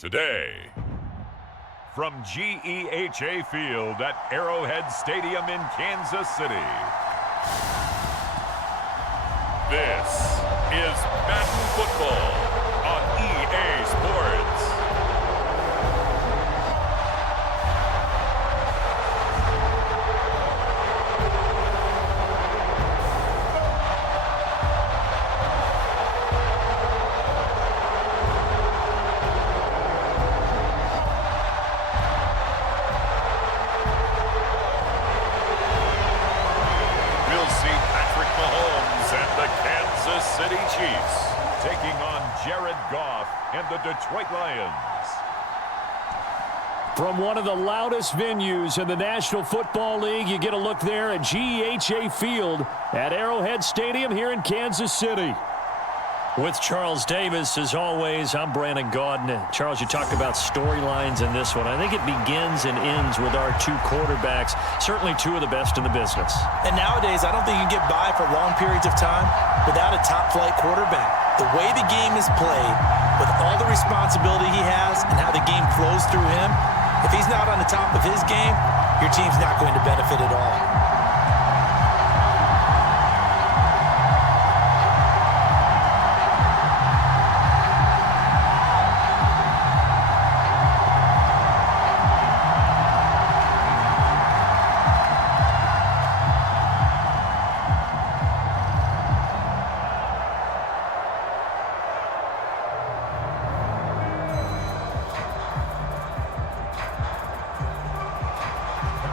Today, from GEHA Field at Arrowhead Stadium in Kansas City, this is Madden Football on EA Sports. City Chiefs taking on Jared Goff and the Detroit Lions. From one of the loudest venues in the National Football League, you get a look there at GEHA Field at Arrowhead Stadium here in Kansas City. With Charles Davis, as always, I'm Brandon Gaudin. Charles, you talked about storylines in this one. I think it begins and ends with our two quarterbacks, certainly two of the best in the business. And nowadays, I don't think you can get by for long periods of time without a top-flight quarterback. The way the game is played, with all the responsibility he has and how the game flows through him, if he's not on the top of his game, your team's not going to benefit at all.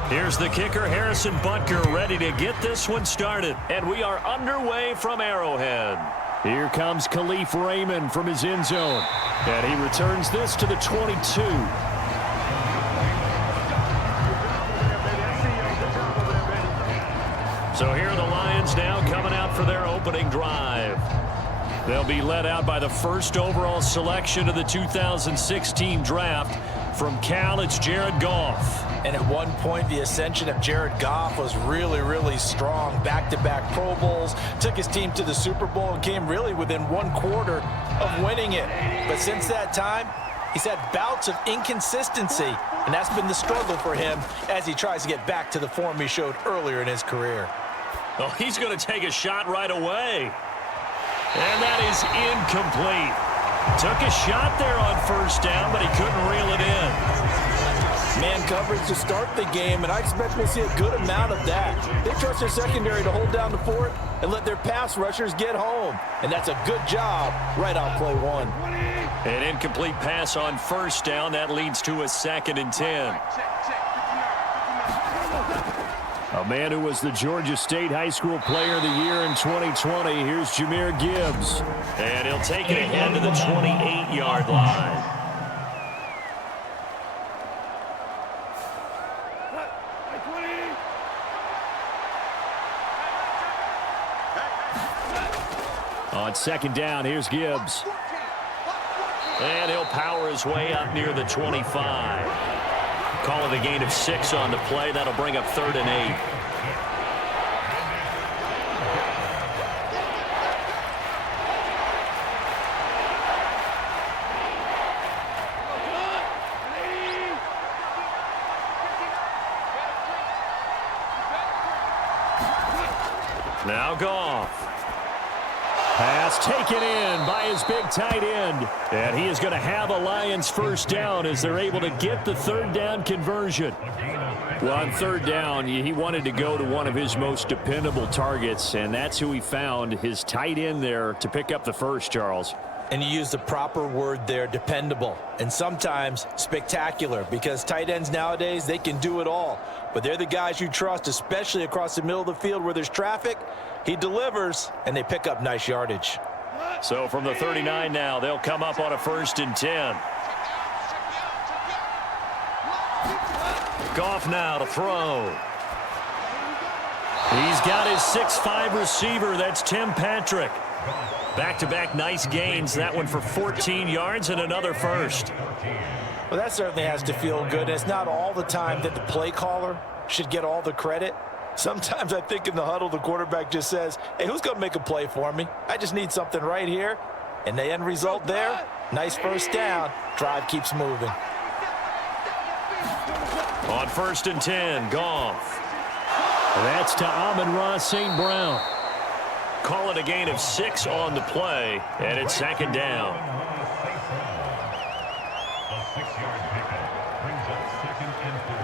Here's the kicker, Harrison Butker, ready to get this one started. And we are underway from Arrowhead. Here comes Khalif Raymond from his end zone. And he returns this to the 22. So here are the Lions now coming out for their opening drive. They'll be led out by the first overall selection of the 2016 draft. From Cal, it's Jared Goff. And at one point, the ascension of Jared Goff was really, really strong. Back-to-back Pro Bowls, took his team to the Super Bowl and came really within one quarter of winning it. But since that time, he's had bouts of inconsistency, and that's been the struggle for him as he tries to get back to the form he showed earlier in his career. Oh, he's going to take a shot right away. And that is incomplete. Took a shot there on first down, but he couldn't reel it in. Man coverage to start the game, and I expect we'll see a good amount of that. They trust their secondary to hold down the fort and let their pass rushers get home. And that's a good job right on play one. An incomplete pass on first down. That leads to a 2nd and 10. A man who was the Georgia State High School Player of the Year in 2020. Here's Jahmyr Gibbs. And he'll take it ahead to the 28-yard line. On 2nd down, here's Gibbs. And he'll power his way up near the 25. Call it a gain of 6 on the play. That'll bring up 3rd and 8. Now Goff. Pass taken in by his big tight end. And he is going to have a Lions first down as they're able to get the 3rd down conversion. Well, on 3rd down, he wanted to go to one of his most dependable targets, and that's who he found, his tight end there, to pick up the first, Charles. And you use the proper word there, dependable, and sometimes spectacular, because tight ends nowadays, they can do it all. But they're the guys you trust, especially across the middle of the field where there's traffic. He delivers, and they pick up nice yardage. So from the 39 now, they'll come up on a 1st and 10. Goff now to throw. He's got his 6'5" receiver. That's Tim Patrick. Back-to-back nice gains. That one for 14 yards and another first. Well, that certainly has to feel good. It's not all the time that the play caller should get all the credit. Sometimes I think in the huddle, the quarterback just says, hey, who's going to make a play for me? I just need something right here. And the end result there, Nice first down. Drive keeps moving. On 1st and 10, Goff. That's to Amon-Ra St. Brown. Call it a gain of 6 on the play, and it's 2nd down. A 6-yard pickup brings up 2nd and 4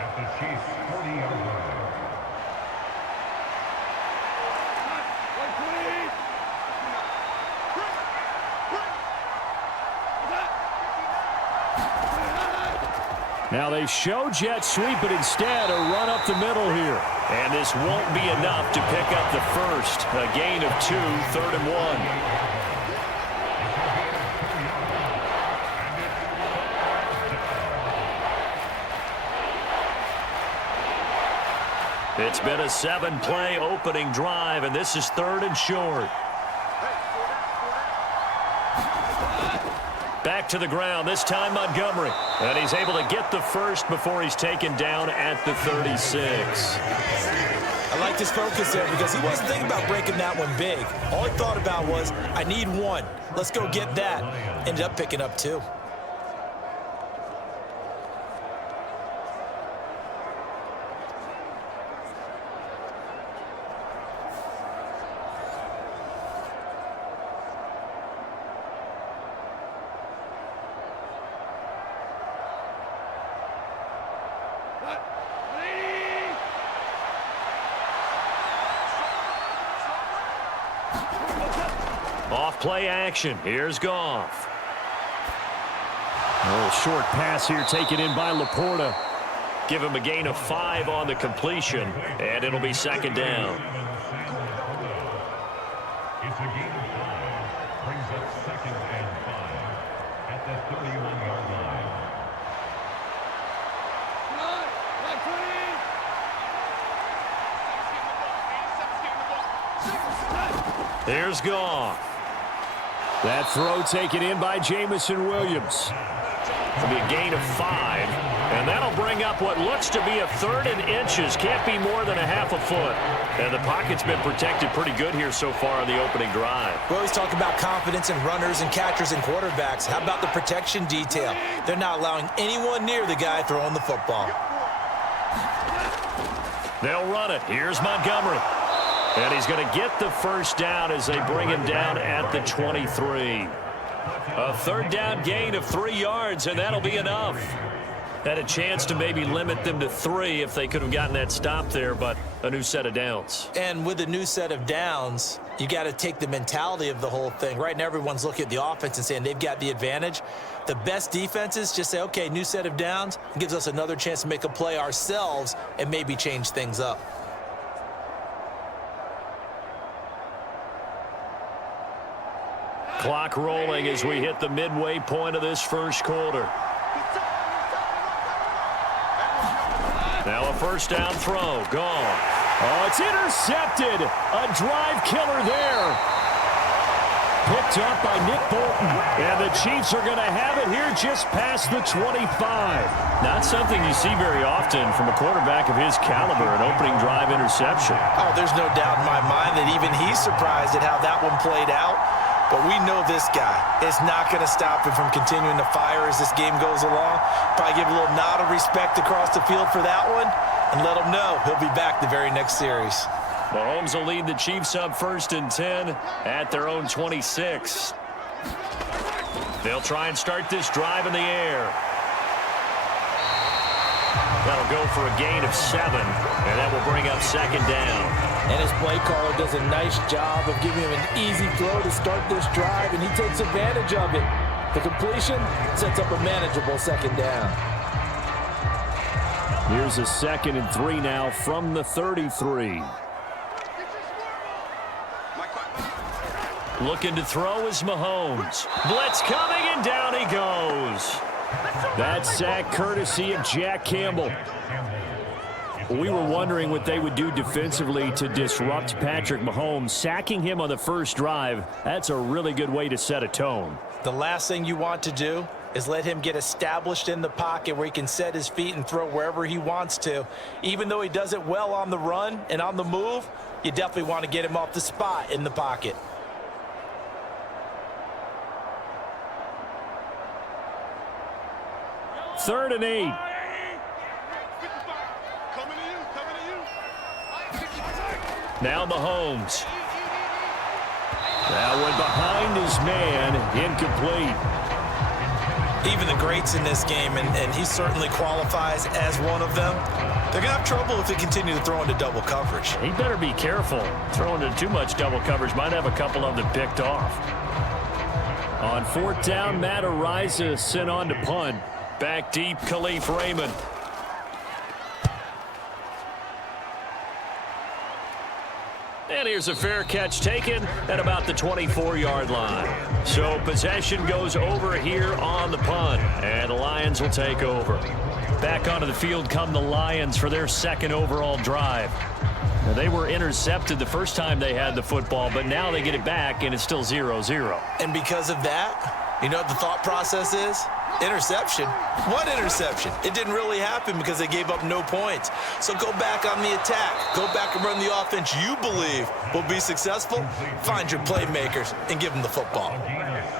at the Chiefs' 40-yard line. Now they show jet sweep, but instead a run up the middle here. And this won't be enough to pick up the first. A gain of 2, 3rd and 1. It's been a 7-play opening drive, and this is 3rd and short. Back to the ground, this time Montgomery. And he's able to get the first before he's taken down at the 36. I liked his focus there because he wasn't thinking about breaking that one big. All he thought about was, I need 1. Let's go get that. Ended up picking up 2. Off play action. Here's Goff. A little short pass here taken in by Laporta. Give him a gain of 5 on the completion, and it'll be 2nd down. It's a gain of 5. Brings up 2nd and 5 at the 31-yard line. Here's Goff. That throw taken in by Jamison Williams. It'll be a gain of 5, and that'll bring up what looks to be a 3rd and inches. Can't be more than a half a foot. And the pocket's been protected pretty good here so far in the opening drive. We always talk about confidence in runners and catchers and quarterbacks. How about the protection detail? They're not allowing anyone near the guy throwing the football. They'll run it. Here's Montgomery. And he's going to get the first down as they bring him down at the 23. A 3rd down gain of 3 yards, and that'll be enough. Had a chance to maybe limit them to 3 if they could have gotten that stop there, but a new set of downs. And with a new set of downs, you got to take the mentality of the whole thing. Right now, everyone's looking at the offense and saying they've got the advantage. The best defenses just say, okay, new set of downs. It gives us another chance to make a play ourselves and maybe change things up. Clock rolling as we hit the midway point of this first quarter. Now a first down throw. Gone. Oh, it's intercepted. A drive killer there. Picked up by Nick Bolton. And the Chiefs are going to have it here just past the 25. Not something you see very often from a quarterback of his caliber, an opening drive interception. Oh, there's no doubt in my mind that even he's surprised at how that one played out. But we know this guy is not going to stop him from continuing to fire as this game goes along. Probably give a little nod of respect across the field for that one and let him know he'll be back the very next series. Mahomes will lead the Chiefs up 1st and 10 at their own 26. They'll try and start this drive in the air. That'll go for a gain of 7, and that will bring up 2nd down. And his play caller does a nice job of giving him an easy throw to start this drive, and he takes advantage of it. The completion sets up a manageable 2nd down. Here's a 2nd and 3 now from the 33. Looking to throw is Mahomes. Blitz coming, and down he goes. That sack courtesy of Jack Campbell. We were wondering what they would do defensively to disrupt Patrick Mahomes. Sacking him on the first drive, that's a really good way to set a tone. The last thing you want to do is let him get established in the pocket where he can set his feet and throw wherever he wants to. Even though he does it well on the run and on the move, you definitely want to get him off the spot in the pocket. 3rd and 8. Now Mahomes. That one behind his man, incomplete. Even the greats in this game, and he certainly qualifies as one of them, they're going to have trouble if they continue to throw into double coverage. He better be careful. Throwing into too much double coverage might have a couple of them picked off. On 4th down, Matt Araiza sent on to punt. Back deep, Khalif Raymond. And here's a fair catch taken at about the 24-yard line. So possession goes over here on the punt, and the Lions will take over. Back onto the field come the Lions for their 2nd overall drive. Now, they were intercepted the first time they had the football, but now they get it back, and it's still 0-0. And because of that, you know what the thought process is? Interception. What interception? It didn't really happen because they gave up no points. So go back on the attack. Go back and run the offense you believe will be successful. Find your playmakers and give them the football.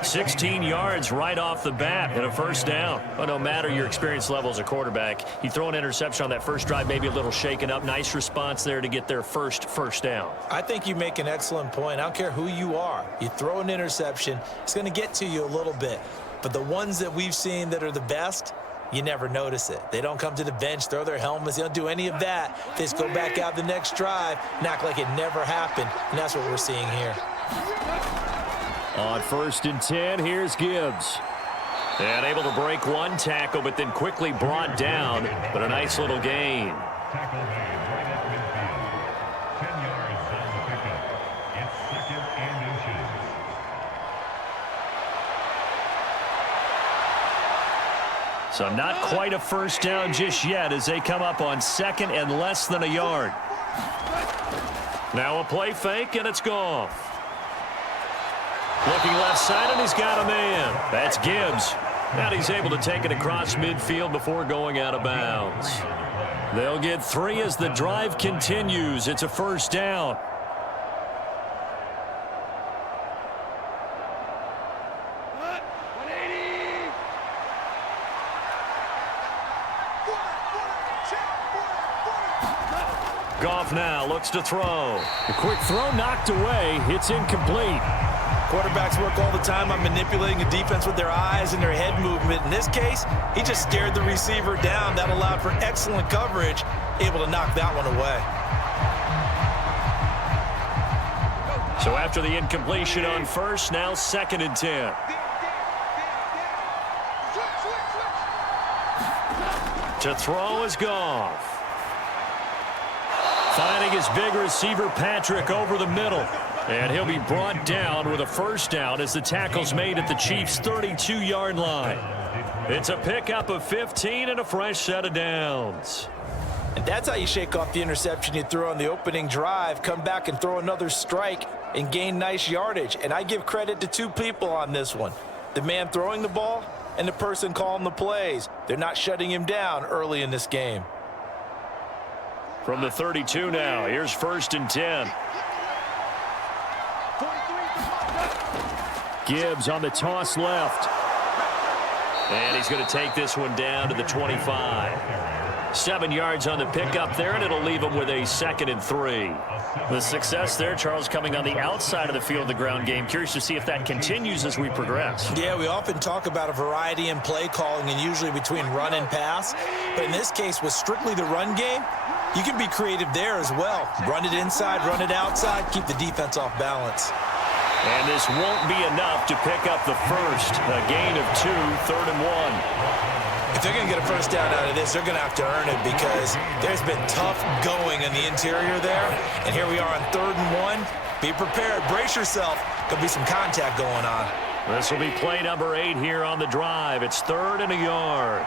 16 yards right off the bat and a 1st down. But no matter your experience level as a quarterback, you throw an interception on that first drive, maybe a little shaken up. Nice response there to get their first down. I think you make an excellent point. I don't care who you are. You throw an interception, it's going to get to you a little bit. But the ones that we've seen that are the best, you never notice it. They don't come to the bench, throw their helmets. They don't do any of that. They just go back out the next drive and act like it never happened. And that's what we're seeing here. On 1st and 10, here's Gibbs. And able to break one tackle, but then quickly brought down. But a nice little gain. So not quite a 1st down just yet as they come up on 2nd and less than a yard. Now a play fake, and it's Goff. Looking left side, and he's got a man. That's Gibbs. And he's able to take it across midfield before going out of bounds. They'll get 3 as the drive continues. It's a 1st down. Goff now looks to throw. A quick throw knocked away. It's incomplete. Quarterbacks work all the time on manipulating a defense with their eyes and their head movement. In this case, he just stared the receiver down. That allowed for excellent coverage, able to knock that one away. So after the incompletion on 1st, now 2nd and 10. To throw is Goff. Finding his big receiver, Patrick, over the middle. And he'll be brought down with a 1st down as the tackle's made at the Chiefs' 32-yard line. It's a pickup of 15 and a fresh set of downs. And that's how you shake off the interception you threw on the opening drive, come back and throw another strike and gain nice yardage. And I give credit to 2 people on this one. The man throwing the ball and the person calling the plays. They're not shutting him down early in this game. From the 32 now, here's 1st and 10. Gibbs on the toss left. And he's going to take this one down to the 25. 7 yards on the pickup there, and it'll leave him with a 2nd and 3. The success there, Charles, coming on the outside of the field, the ground game. Curious to see if that continues as we progress. Yeah, we often talk about a variety in play calling and usually between run and pass. But in this case, with strictly the run game, you can be creative there as well. Run it inside, run it outside, keep the defense off balance. And this won't be enough to pick up the first. A gain of 2, 3rd and 1. If they're going to get a first down out of this, they're going to have to earn it because there's been tough going in the interior there. And here we are on 3rd and 1. Be prepared. Brace yourself. Could be some contact going on. This will be play number 8 here on the drive. It's 3rd and a yard.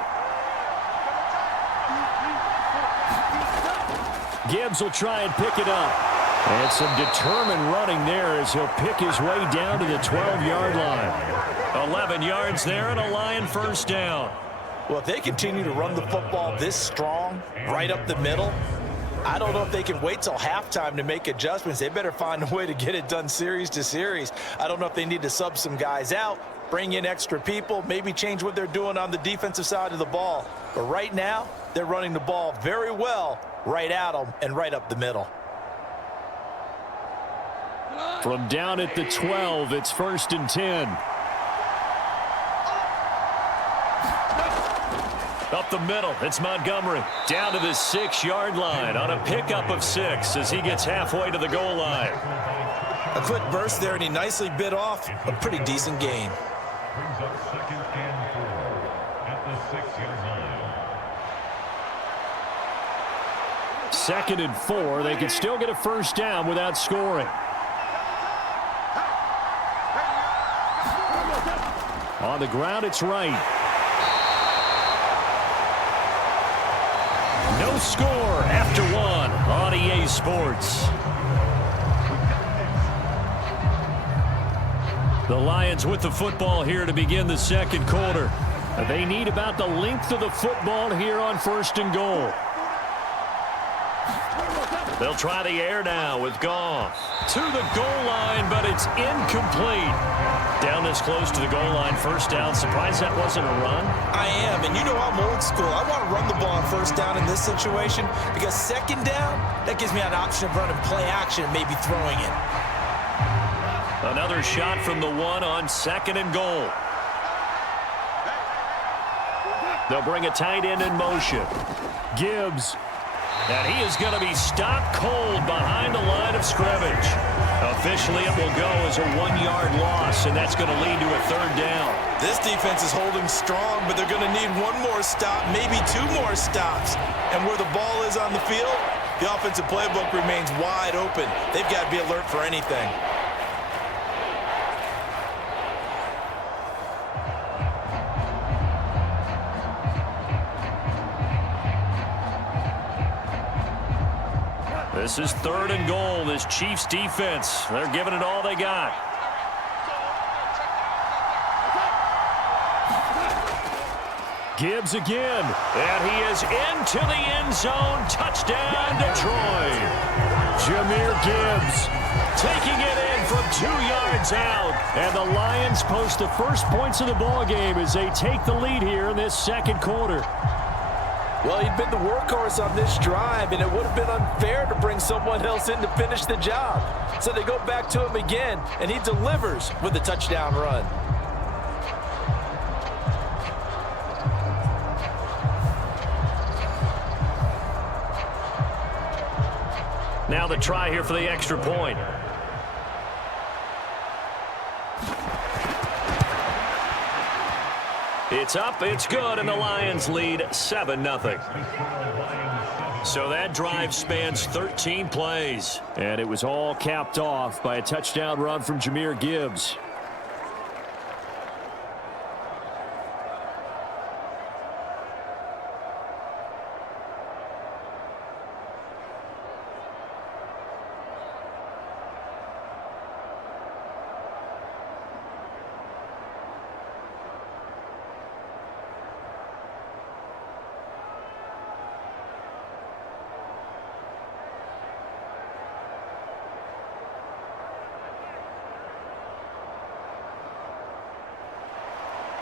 Gibbs will try and pick it up. And some determined running there as he'll pick his way down to the 12-yard line. 11 yards there and a Lion 1st down. Well, if they continue to run the football this strong, right up the middle, I don't know if they can wait till halftime to make adjustments. They better find a way to get it done series to series. I don't know if they need to sub some guys out bring in extra people, maybe change what they're doing on the defensive side of the ball. But right now, they're running the ball very well right at them and right up the middle. From down at the 12, it's 1st and 10. Up the middle, it's Montgomery. Down to the 6-yard line on a pickup of 6 as he gets halfway to the goal line. A quick burst there, and he nicely bit off a pretty decent gain. Brings up 2nd and 4 at the 6-yard line. 2nd and 4, they can still get a first down without scoring. On the ground, it's right. No score after 1 on EA Sports. The Lions with the football here to begin the 2nd quarter. They need about the length of the football here on 1st and goal. They'll try the air now with Goff. To the goal line, but it's incomplete. Down this close to the goal line, first down. Surprised that wasn't a run? I am, and you know I'm old school. I want to run the ball on first down in this situation because 2nd down, that gives me an option of running play action and maybe throwing it. Another shot from the 1 on 2nd and goal. They'll bring a tight end in motion. Gibbs. And he is going to be stopped cold behind the line of scrimmage. Officially, it will go as a 1-yard loss, and that's going to lead to a 3rd down. This defense is holding strong, but they're going to need 1 more stop, maybe 2 more stops. And where the ball is on the field, the offensive playbook remains wide open. They've got to be alert for anything. This is 3rd and goal. This Chiefs defense, they're giving it all they got. Gibbs again, and he is into the end zone. Touchdown, Detroit. Jahmyr Gibbs taking it in from 2 yards out. And the Lions post the first points of the ball game as they take the lead here in this 2nd quarter. Well, he'd been the workhorse on this drive, and it would have been unfair to bring someone else in to finish the job. So they go back to him again, and he delivers with a touchdown run. Now the try here for the extra point. It's up, it's good, and the Lions lead 7-0. So that drive spans 13 plays. And it was all capped off by a touchdown run from Jahmyr Gibbs.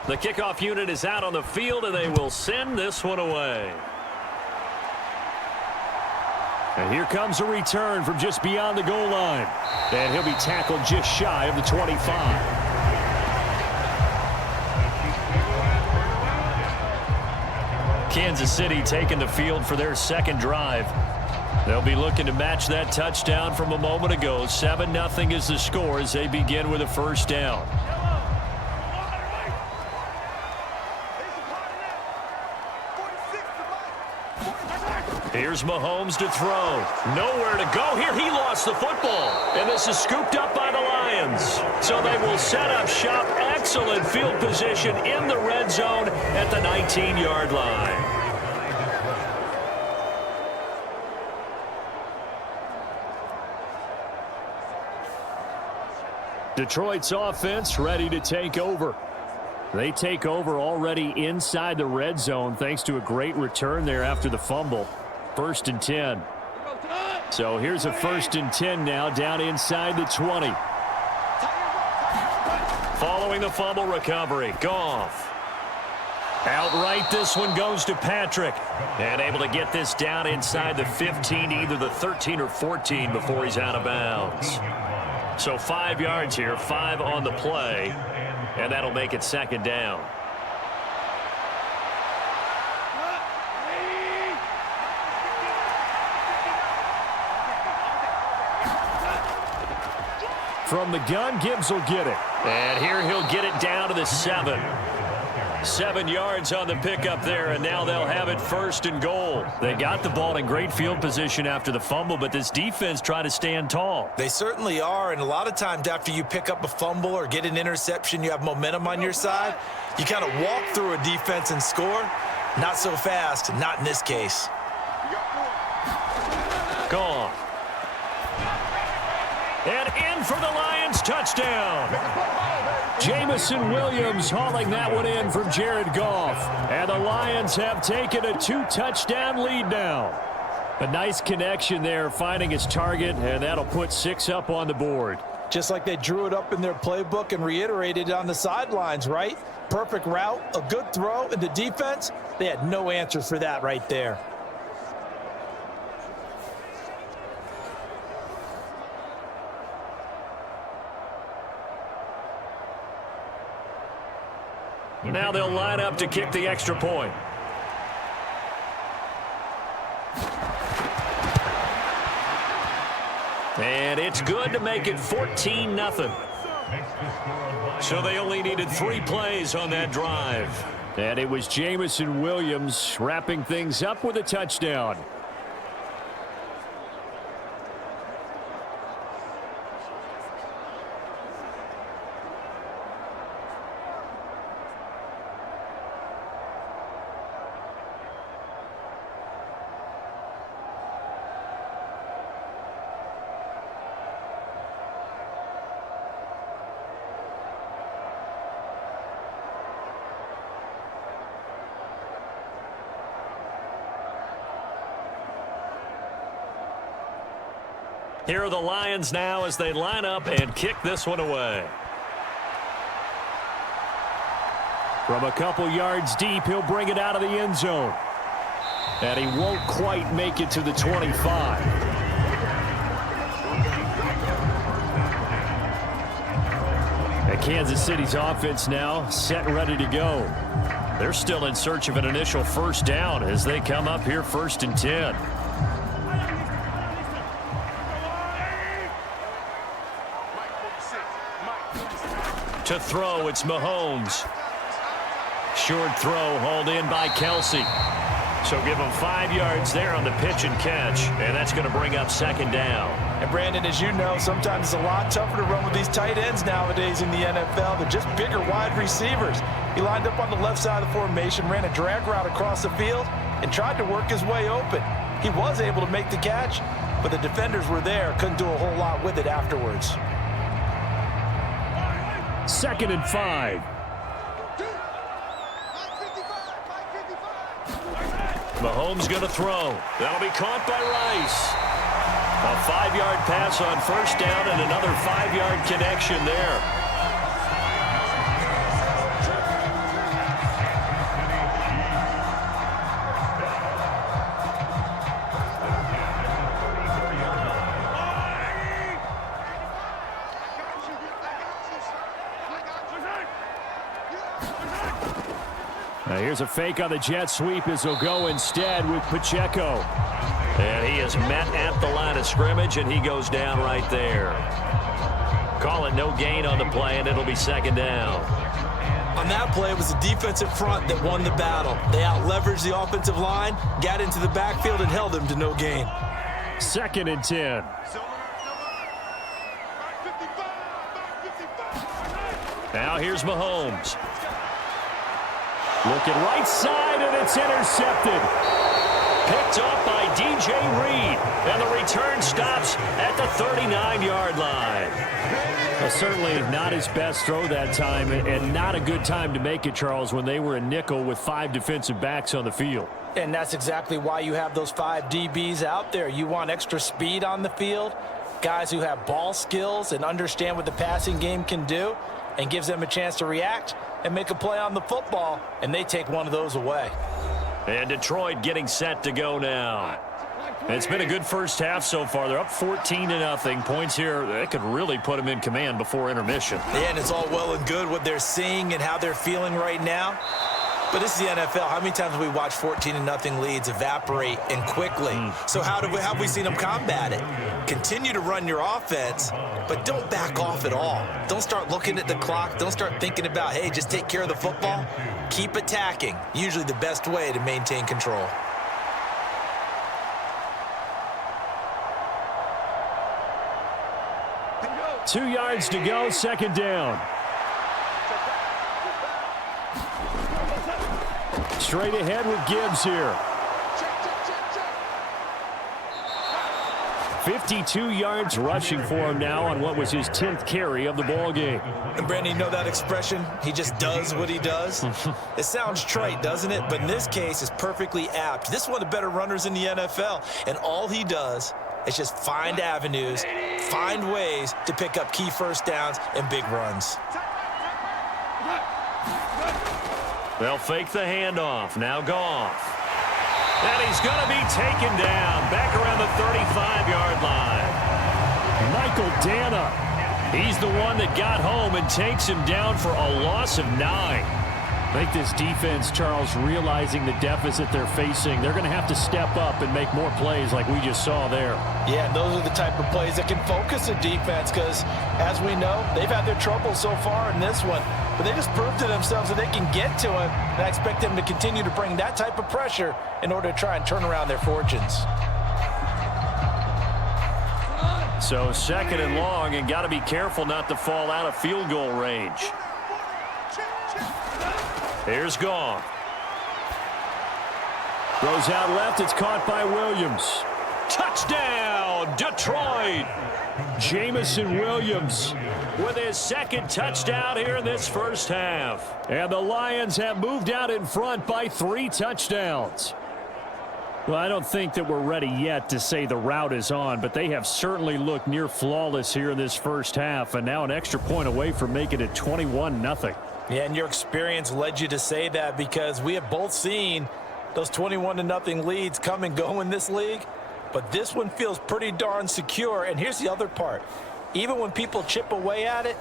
The kickoff unit is out on the field, and they will send this one away. And here comes a return from just beyond the goal line. And he'll be tackled just shy of the 25. Kansas City taking the field for their 2nd drive. They'll be looking to match that touchdown from a moment ago. 7-0 is the score as they begin with a first down. Here's Mahomes to throw. Nowhere to go here. He lost the football. And this is scooped up by the Lions. So they will set up shop. Excellent field position in the red zone at the 19-yard line. Detroit's offense ready to take over. They take over already inside the red zone thanks to a great return there after the fumble. 1st and 10. So here's a 1st and 10 now down inside the 20. Following the fumble recovery, Goff. Outright, this one goes to Patrick. And able to get this down inside the 15, either the 13 or 14 before he's out of bounds. So 5 yards here, 5 on the play, and that'll make it second down. From the gun, Gibbs will get it. And here he'll get it down to the 7. 7 yards on the pickup there, and now they'll have it 1st and goal. They got the ball in great field position after the fumble, but this defense tried to stand tall. They certainly are, and a lot of times after you pick up a fumble or get an interception, you have momentum on your side. You kind of walk through a defense and score. Not so fast, not in this case. Gone. And in for the Lions, touchdown. Jamison Williams hauling that one in from Jared Goff. And the Lions have taken a 2-touchdown lead now. A nice connection there, finding his target, and that'll put 6 up on the board. Just like they drew it up in their playbook and reiterated it on the sidelines, right? Perfect route, a good throw, and the defense, they had no answer for that right there. Now they'll line up to kick the extra point. And it's good to make it 14-0. So they only needed 3 plays on that drive. And it was Jamison Williams wrapping things up with a touchdown. Here are the Lions now as they line up and kick this one away. From a couple yards deep, he'll bring it out of the end zone. And he won't quite make it to the 25. And Kansas City's offense now set and ready to go. They're still in search of an initial first down as they come up here 1st and 10. To throw, it's Mahomes. Short throw hauled in by Kelsey. So give him 5 yards there on the pitch and catch, and that's going to bring up 2nd down. And Brandon, as you know, sometimes it's a lot tougher to run with these tight ends nowadays in the NFL. They're just bigger wide receivers. He lined up on the left side of the formation, ran a drag route across the field, and tried to work his way open. He was able to make the catch, but the defenders were there, couldn't do a whole lot with it afterwards. 2nd and 5. Mahomes going to throw. That'll be caught by Rice. A 5-yard pass on 1st down and another 5-yard connection there. Now here's a fake on the jet sweep as he'll go instead with Pacheco. And he is met at the line of scrimmage, and he goes down right there. Call it no gain on the play, and it'll be 2nd down. On that play, it was the defensive front that won the battle. They out-leveraged the offensive line, got into the backfield, and held him to no gain. 2nd and 10. Now here's Mahomes. Looking right side, and it's intercepted. Picked off by DJ Reed, and the return stops at the 39-yard line. Well, certainly not his best throw that time, and not a good time to make it, Charles, when they were in nickel with 5 defensive backs on the field. And that's exactly why you have those 5 DBs out there. You want extra speed on the field, guys who have ball skills and understand what the passing game can do. and gives them a chance to react and make a play on the football, and they take one of those away. And Detroit getting set to go now. It's been a good first half so far. They're up 14-0. Points here, they could really put them in command before intermission. Yeah, and it's all well and good what they're seeing and how they're feeling right now. But this is the NFL. How many times have we watched 14-0 leads evaporate and quickly? So how have we seen them combat it? Continue to run your offense, but don't back off at all. Don't start looking at the clock. Don't start thinking about, hey, just take care of the football. Keep attacking. Usually the best way to maintain control. Two yards to go, second down. Straight ahead with Gibbs here. 52 yards rushing for him now on what was his 10th carry of the ball game. And Brandon, you know that expression? He just does what he does. It sounds trite, doesn't it? But in this case, it's perfectly apt. This is one of the better runners in the NFL, and all he does is just find avenues, find ways to pick up key first downs and big runs. They'll fake the handoff. Now Goff. And he's going to be taken down back around the 35-yard line. Michael Dana. He's the one that got home and takes him down for a loss of 9. I think this defense, Charles, realizing the deficit they're facing, they're going to have to step up and make more plays like we just saw there. Yeah, and those are the type of plays that can focus a defense because, as we know, they've had their trouble so far in this one. But they just proved to themselves that they can get to him, and I expect them to continue to bring that type of pressure in order to try and turn around their fortunes. So second and long, and got to be careful not to fall out of field goal range. Here's Goff. Throws out left. It's caught by Williams. Touchdown, Detroit. Jamison Williams with his second touchdown here in this first half. And the Lions have moved out in front by 3 touchdowns. Well, I don't think that we're ready yet to say the route is on, but they have certainly looked near flawless here in this first half, and now an extra point away from making it 21-0. Yeah, and your experience led you to say that because we have both seen those 21-0 leads come and go in this league. But this one feels pretty darn secure. And here's the other part. Even when people chip away at it,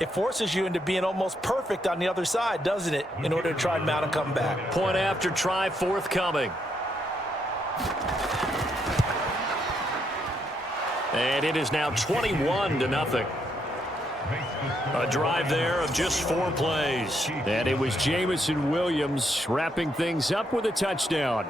it forces you into being almost perfect on the other side, doesn't it, in order to try and mount a comeback. Point after try forthcoming. And it is now 21-0. A drive there of just 4 plays. And it was Jamison Williams wrapping things up with a touchdown.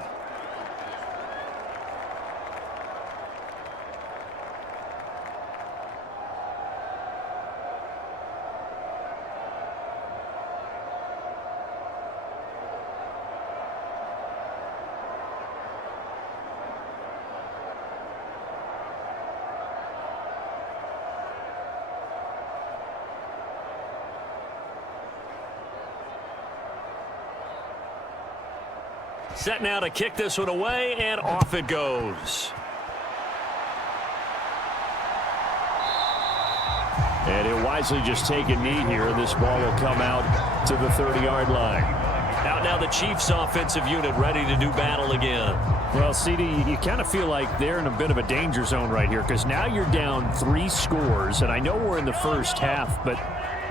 Set now to kick this one away, and off it goes. And he'll wisely just take a knee here. This ball will come out to the 30-yard line. Out now the Chiefs offensive unit ready to do battle again. Well, CD, you kind of feel like they're in a bit of a danger zone right here because now you're down 3 scores, and I know we're in the first half, but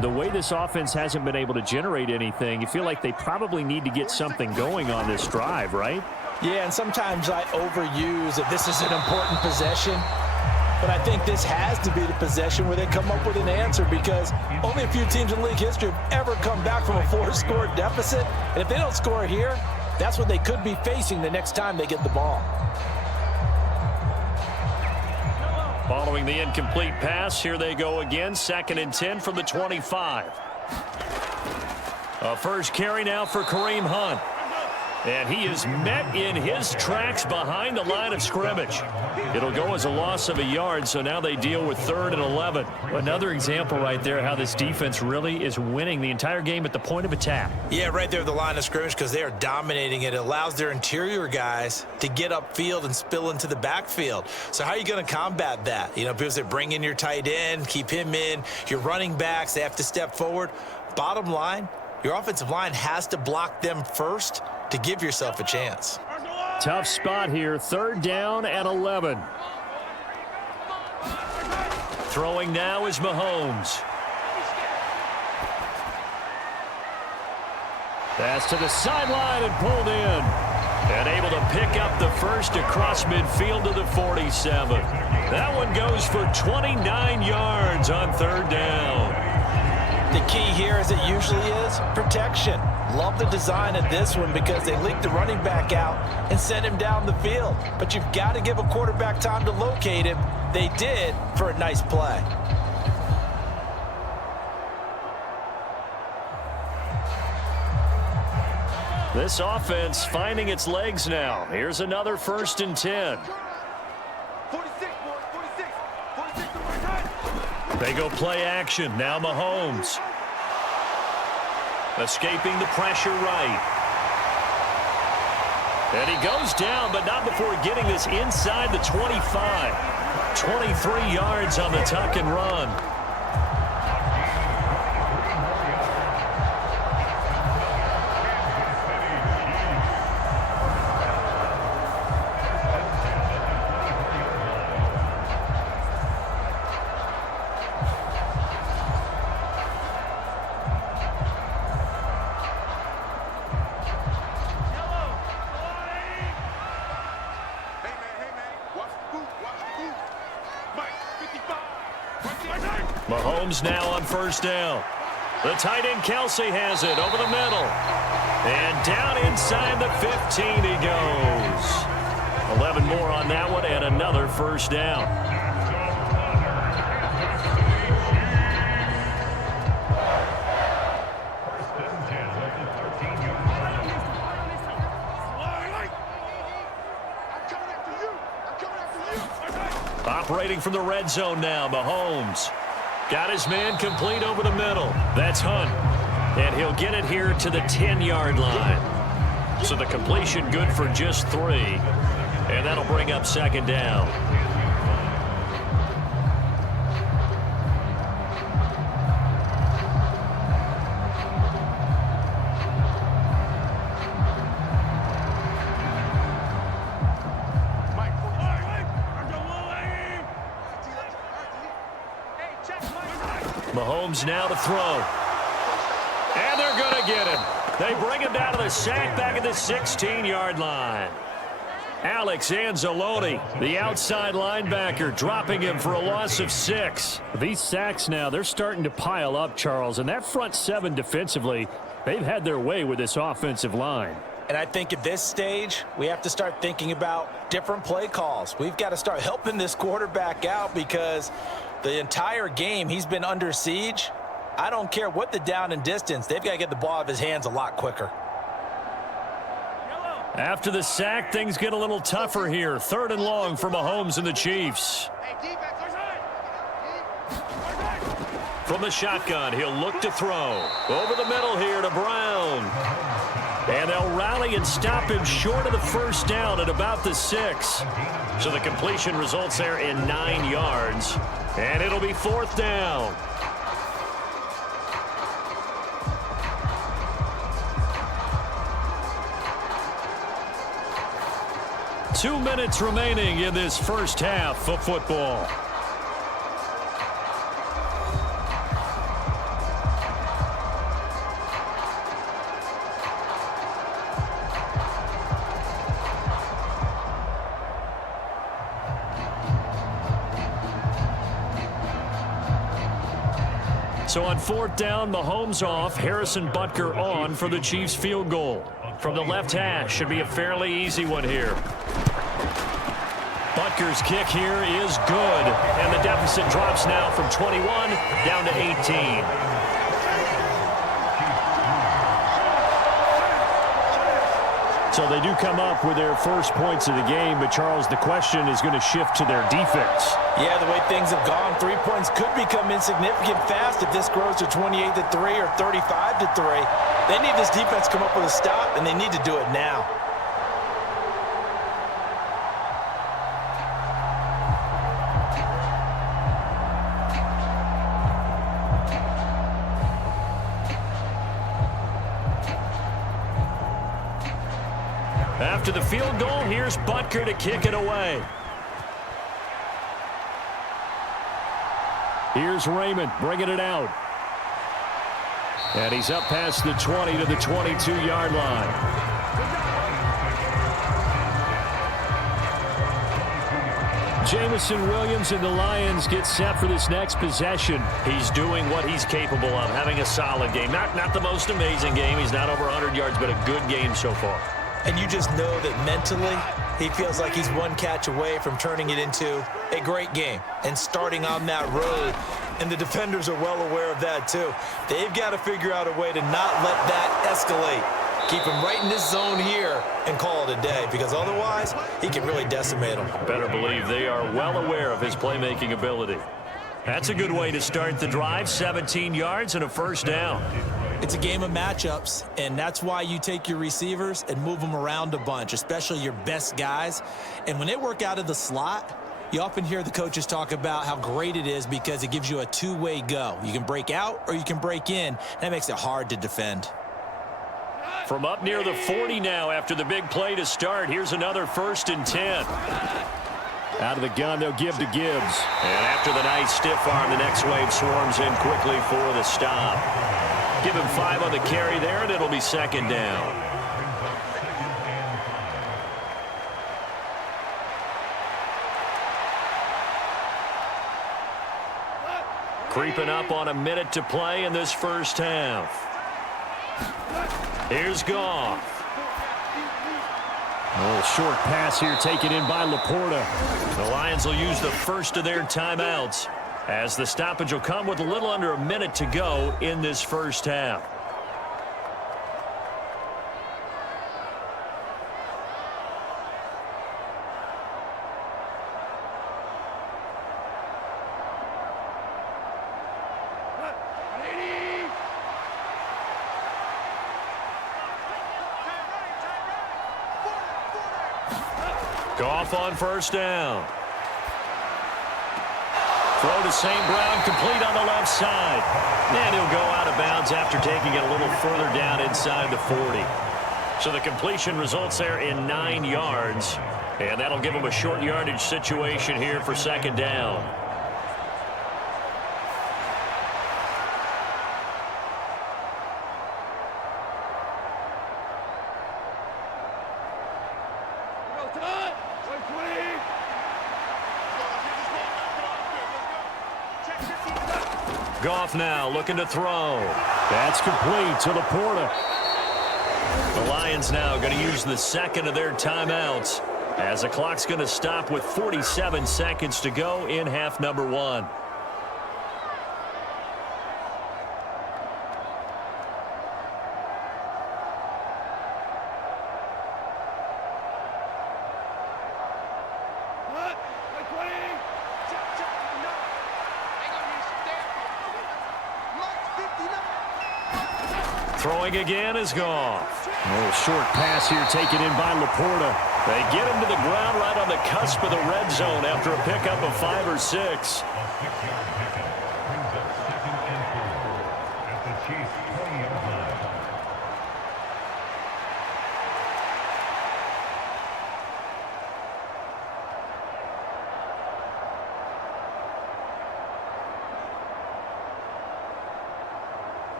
the way this offense hasn't been able to generate anything, you feel like they probably need to get something going on this drive, right? Yeah, and sometimes I overuse that this is an important possession. But I think this has to be the possession where they come up with an answer because only a few teams in league history have ever come back from a 4-score deficit. And if they don't score here, that's what they could be facing the next time they get the ball. Following the incomplete pass, here they go again. 2nd and 10 from the 25. A first carry now for Kareem Hunt. And he is met in his tracks behind the line of scrimmage. It'll go as a loss of a yard, so now they deal with 3rd and 11. Another example right there how this defense really is winning the entire game at the point of attack. Yeah, right there at the line of scrimmage because they are dominating it. It allows their interior guys to get upfield and spill into the backfield. So how are you going to combat that? You know, because they bring in your tight end, keep him in. Your running backs, they have to step forward. Bottom line, your offensive line has to block them first to give yourself a chance. Tough spot here, 3rd down and 11. Throwing now is Mahomes. Pass to the sideline and pulled in. And able to pick up the first across midfield to the 47. That one goes for 29 yards on 3rd down. The key here, as it usually is, protection. Love the design of this one because they leaked the running back out and sent him down the field. But you've got to give a quarterback time to locate him. They did for a nice play. This offense finding its legs now. Here's another 1st and 10. 46, 46. They go play action. Now Mahomes. Escaping the pressure right. And he goes down, but not before getting this inside the 25. 23 yards on the tuck and run. Mahomes now on 1st down. The tight end Kelsey has it over the middle. And down inside the 15 he goes. 11 more on that one and another 1st down. Operating from the red zone now, Mahomes. Got his man complete over the middle. That's Hunt. And he'll get it here to the 10-yard line. So the completion good for just 3. And that'll bring up 2nd down. Mahomes now to throw. And they're going to get him. They bring him down to the sack back at the 16-yard line. Alex Anzalone, the outside linebacker, dropping him for a loss of 6. These sacks now, they're starting to pile up, Charles. And that front 7 defensively, they've had their way with this offensive line. And I think at this stage, we have to start thinking about different play calls. We've got to start helping this quarterback out because the entire game he's been under siege. I don't care what the down and distance. They've got to get the ball out of his hands a lot quicker. After the sack, things get a little tougher here. 3rd and long for Mahomes and the Chiefs. From the shotgun, he'll look to throw. Over the middle here to Brown. And they'll rally and stop him short of the 1st down at about the 6. So the completion results there in 9 yards. And it'll be 4th down. Two minutes remaining in this first half of football. So on 4th down, Mahomes off, Harrison Butker on for the Chiefs field goal. From the left hash, should be a fairly easy one here. Butker's kick here is good, and the deficit drops now from 21 down to 18. So they do come up with their first points of the game, but Charles, the question is going to shift to their defense. Yeah, the way things have gone, 3 points could become insignificant fast if this grows to 28-3 or 35-3. They need this defense to come up with a stop, and they need to do it now. After the field goal, here's Butker to kick it away. Here's Raymond bringing it out. And he's up past the 20 to the 22-yard line. Jamison Williams and the Lions get set for this next possession. He's doing what he's capable of, having a solid game. Not the most amazing game. He's not over 100 yards, but a good game so far. And you just know that mentally, he feels like he's one catch away from turning it into a great game and starting on that road. And the defenders are well aware of that, too. They've got to figure out a way to not let that escalate. Keep him right in this zone here and call it a day, because otherwise, he can really decimate them. Better believe they are well aware of his playmaking ability. That's a good way to start the drive, 17 yards and a first down. It's a game of matchups, and that's why you take your receivers and move them around a bunch, especially your best guys. And when they work out of the slot, you often hear the coaches talk about how great it is because it gives you a two-way go. You can break out or you can break in. That makes it hard to defend. From up near the 40 now after the big play to start, here's another 1st and 10. Out of the gun, they'll give to Gibbs. And after the nice stiff arm, the next wave swarms in quickly for the stop. Give him 5 on the carry there, and it'll be 2nd down. Creeping up on a minute to play in this first half. Here's Goff. A little short pass here taken in by Laporta. The Lions will use the first of their timeouts, as the stoppage will come with a little under a minute to go in this first half. Goff on first down. Throw to St. Brown, complete on the left side. And he'll go out of bounds after taking it a little further down inside the 40. So the completion results there in 9 yards. And that'll give him a short yardage situation here for 2nd down. Goff now looking to throw. That's complete to Laporta. The Lions now going to use the 2nd of their timeouts, as the clock's going to stop with 47 seconds to go in half number 1. Throwing again is Goff. A little short pass here taken in by Laporta. They get him to the ground right on the cusp of the red zone after a pickup of 5 or 6.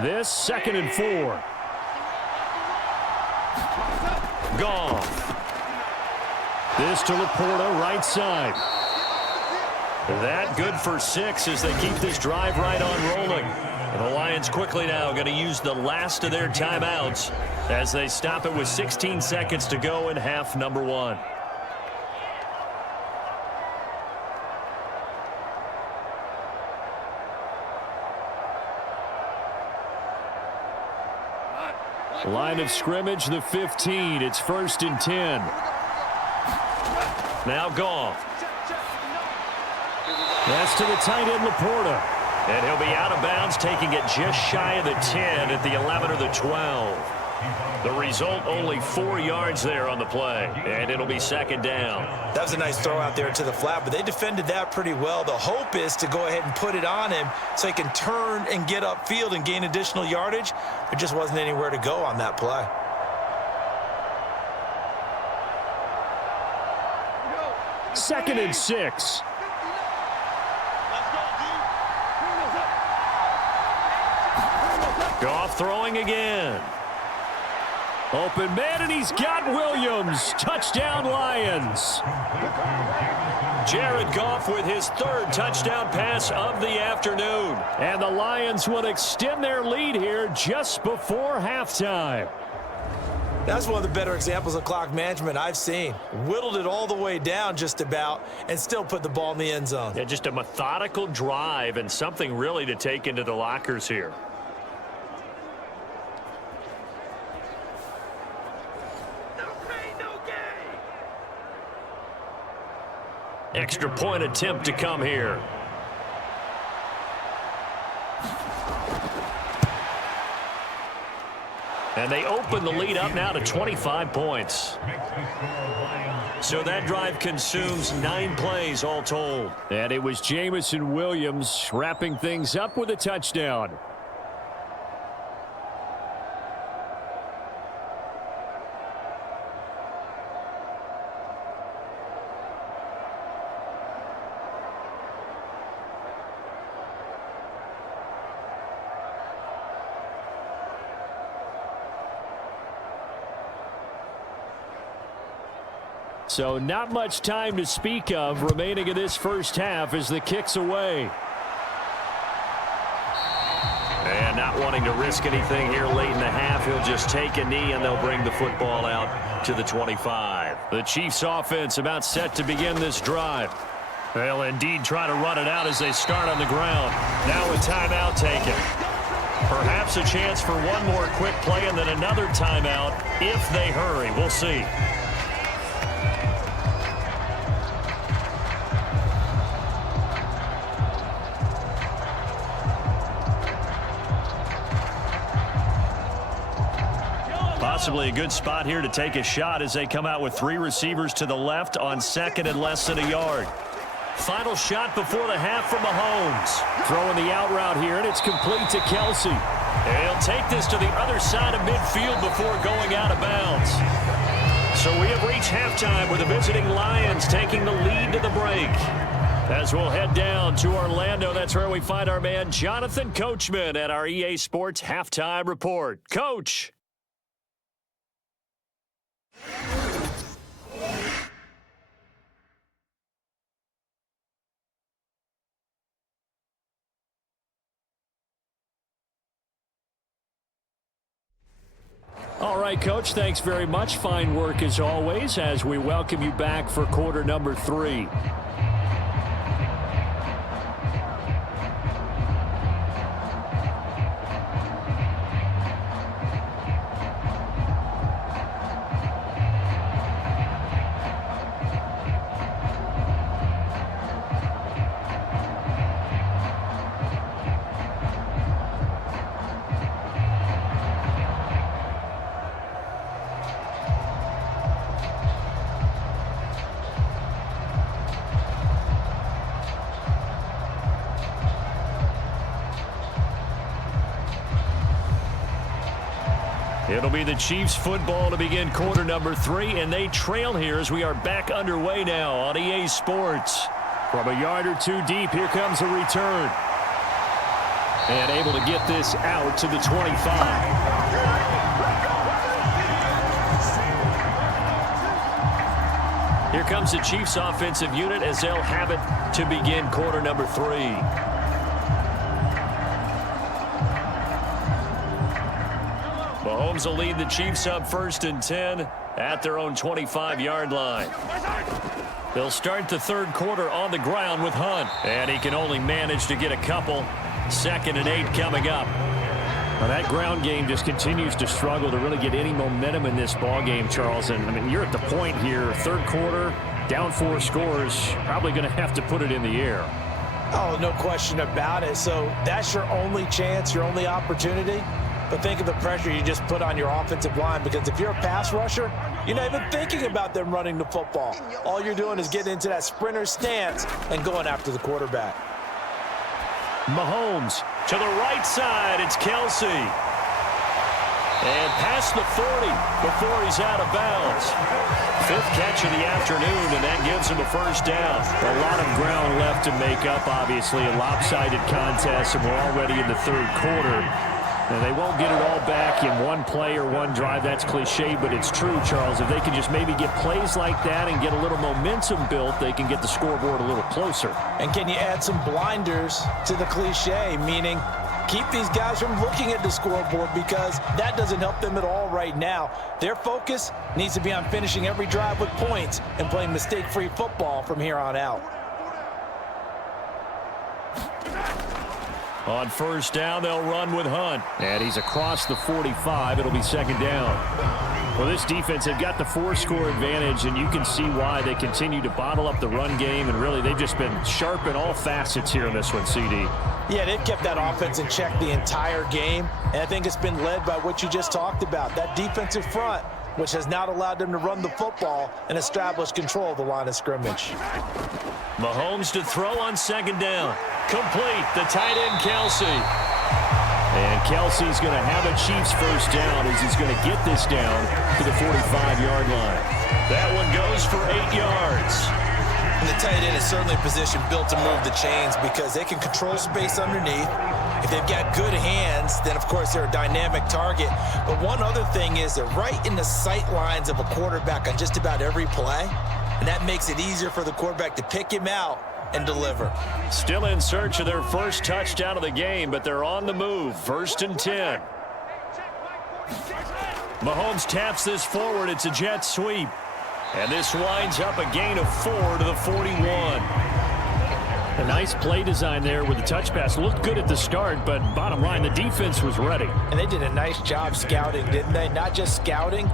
This 2nd and 4. Goff. This to Laporta, right side. That good for 6 as they keep this drive right on rolling. And the Lions quickly now going to use the last of their timeouts as they stop it with 16 seconds to go in half number 1. Line of scrimmage, the 15. It's 1st and 10. Now Goff. That's to the tight end, Laporta. And he'll be out of bounds, taking it just shy of the 10 at the 11 or the 12. The result, only 4 yards there on the play, and it'll be 2nd down. That was a nice throw out there to the flat, but they defended that pretty well. The hope is to go ahead and put it on him so he can turn and get upfield and gain additional yardage. There just wasn't anywhere to go on that play. Second and 6. Goff throwing again. Open man, and he's got Williams. Touchdown, Lions. Jared Goff with his 3rd touchdown pass of the afternoon. And the Lions will extend their lead here just before halftime. That's one of the better examples of clock management I've seen. Whittled it all the way down just about and still put the ball in the end zone. Yeah, just a methodical drive and something really to take into the lockers here. Extra point attempt to come here. And they open the lead up now to 25 points. So that drive consumes 9 plays all told. And it was Jamison Williams wrapping things up with a touchdown. So not much time to speak of remaining in this first half as the kick's away. And not wanting to risk anything here late in the half, he'll just take a knee and they'll bring the football out to the 25. The Chiefs offense about set to begin this drive. They'll indeed try to run it out as they start on the ground. Now a timeout taken. Perhaps a chance for one more quick play and then another timeout if they hurry. We'll see. Possibly a good spot here to take a shot as they come out with 3 receivers to the left on 2nd and less than a yard. Final shot before the half from Mahomes. Throwing the out route here, and it's complete to Kelsey. He'll take this to the other side of midfield before going out of bounds. So we have reached halftime with the visiting Lions taking the lead to the break. As we'll head down to Orlando, that's where we find our man Jonathan Coachman at our EA Sports Halftime Report. Coach. All right, Coach, thanks very much. Fine work as always as we welcome you back for quarter number 3. It'll be the Chiefs football to begin quarter number 3, and they trail here as we are back underway now on EA Sports. From a yard or 2 deep, here comes a return. And able to get this out to the 25. Here comes the Chiefs offensive unit as they'll have it to begin quarter number 3. Mahomes will lead the Chiefs up 1st and 10 at their own 25-yard line. They'll start the 3rd quarter on the ground with Hunt, and he can only manage to get a couple. 2nd and 8 coming up. Well, that ground game just continues to struggle to really get any momentum in this ball game, Charles. And, I mean, you're at the point here, third quarter, down 4 scores, probably going to have to put it in the air. Oh, no question about it. So that's your only chance, your only opportunity. But think of the pressure you just put on your offensive line, because if you're a pass rusher, you're not even thinking about them running the football. All you're doing is getting into that sprinter stance and going after the quarterback. Mahomes to the right side. It's Kelsey. And past the 40 before he's out of bounds. 5th catch of the afternoon, and that gives him a first down. A lot of ground left to make up, obviously. A lopsided contest, and we're already in the third quarter. And they won't get it all back in one play or one drive. That's cliche, but it's true, Charles. If they can just maybe get plays like that and get a little momentum built, they can get the scoreboard a little closer. And can you add some blinders to the cliche, meaning keep these guys from looking at the scoreboard, because that doesn't help them at all right now. Their focus needs to be on finishing every drive with points and playing mistake-free football from here on out. On first down, they'll run with Hunt. And he's across the 45. It'll be second down. Well, this defense, they've got the 4-score advantage, and you can see why they continue to bottle up the run game, and really they've just been sharp in all facets here in this one, CD. Yeah, they've kept that offense in check the entire game, and I think it's been led by what you just talked about, that defensive front, which has not allowed them to run the football and establish control of the line of scrimmage. Mahomes to throw on second down. Complete, the tight end Kelsey. And Kelsey's going to have a Chiefs first down as he's going to get this down to the 45-yard line. That one goes for 8 yards. And the tight end is certainly a position built to move the chains, because they can control space underneath. If they've got good hands, then of course they're a dynamic target. But one other thing is they're right in the sight lines of a quarterback on just about every play. And that makes it easier for the quarterback to pick him out and deliver. Still in search of their first touchdown of the game, but they're on the move. 1st and 10. Mahomes taps this forward. It's a jet sweep. And this winds up a gain of 4 to the 41. A nice play design there with the touch pass. Looked good at the start, but bottom line, the defense was ready. And they did a nice job scouting, didn't they? Not just scouting,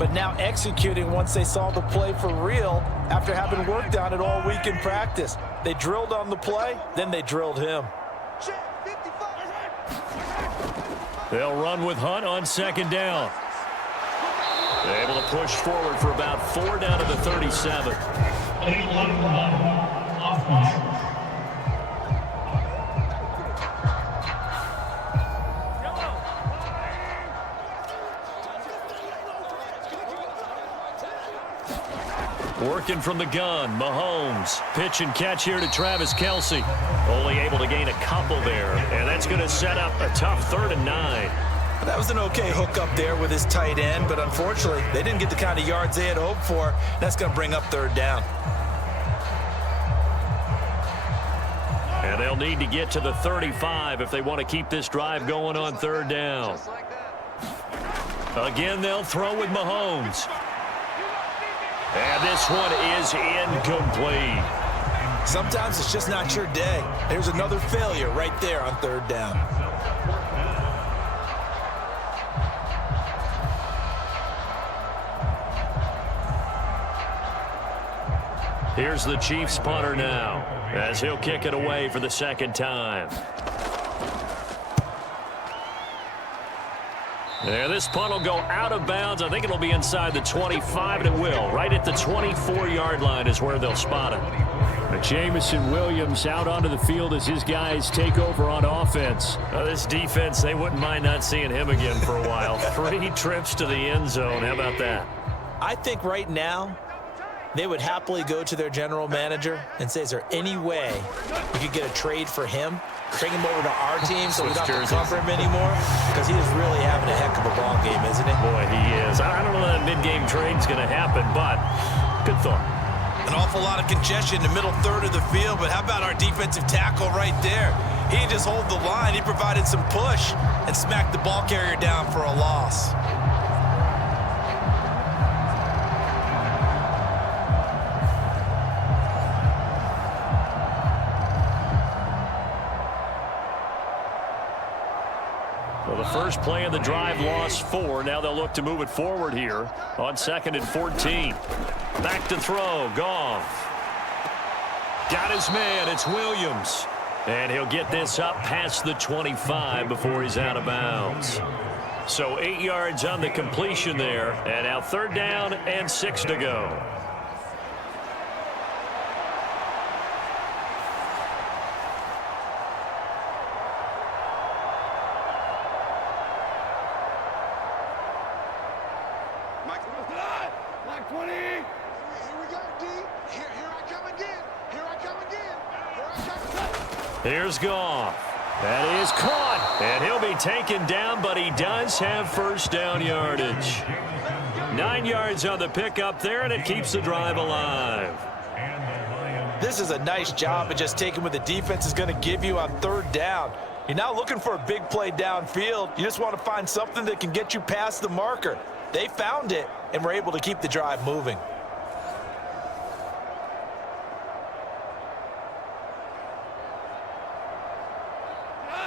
but now executing once they saw the play for real after having worked on it all week in practice. They drilled on the play, then they drilled him. They'll run with Hunt on second down. They're able to push forward for about 4 down to the 37. Working from the gun, Mahomes. Pitch and catch here to Travis Kelsey. Only able to gain a couple there, and that's going to set up a tough 3rd and 9. That was an okay hook up there with his tight end, but unfortunately, they didn't get the kind of yards they had hoped for. That's going to bring up 3rd down. And they'll need to get to the 35 if they want to keep this drive going on 3rd down. Again, they'll throw with Mahomes. And this one is incomplete. Sometimes it's just not your day. There's another failure right there on 3rd down. Here's the Chiefs punter now, as he'll kick it away for the 2nd time. Yeah, this punt will go out of bounds. I think it'll be inside the 25, and it will. Right at the 24-yard line is where they'll spot it. But Jamison Williams out onto the field as his guys take over on offense. This defense, they wouldn't mind not seeing him again for a while. 3 trips to the end zone. How about that? I think right now they would happily go to their general manager and say, is there any way we could get a trade for him? Bring him over to our team so we don't have to cover him anymore? Because he is really having a heck of a ball game, isn't he? Boy, he is. I don't know that mid-game trade's going to happen, but good thought. An awful lot of congestion in the middle 3rd of the field, but how about our defensive tackle right there? He didn't just hold the line. He provided some push and smacked the ball carrier down for a loss. first play of the drive, lost 4. Now they'll look to move it forward here on 2nd and 14. Back to throw, Goff. Got his man, it's Williams. And he'll get this up past the 25 before he's out of bounds. So 8 yards on the completion there. And now 3rd down and 6 to go. Like 20. Here we go, D. Here I come again. Here I come again. Here I come. Here's Goff. That is caught. And he'll be taken down, but he does have first down yardage. 9 yards on the pickup there, and it keeps the drive alive. This is a nice job of just taking what the defense is going to give you on 3rd down. You're not looking for a big play downfield. You just want to find something that can get you past the marker. They found it and were able to keep the drive moving.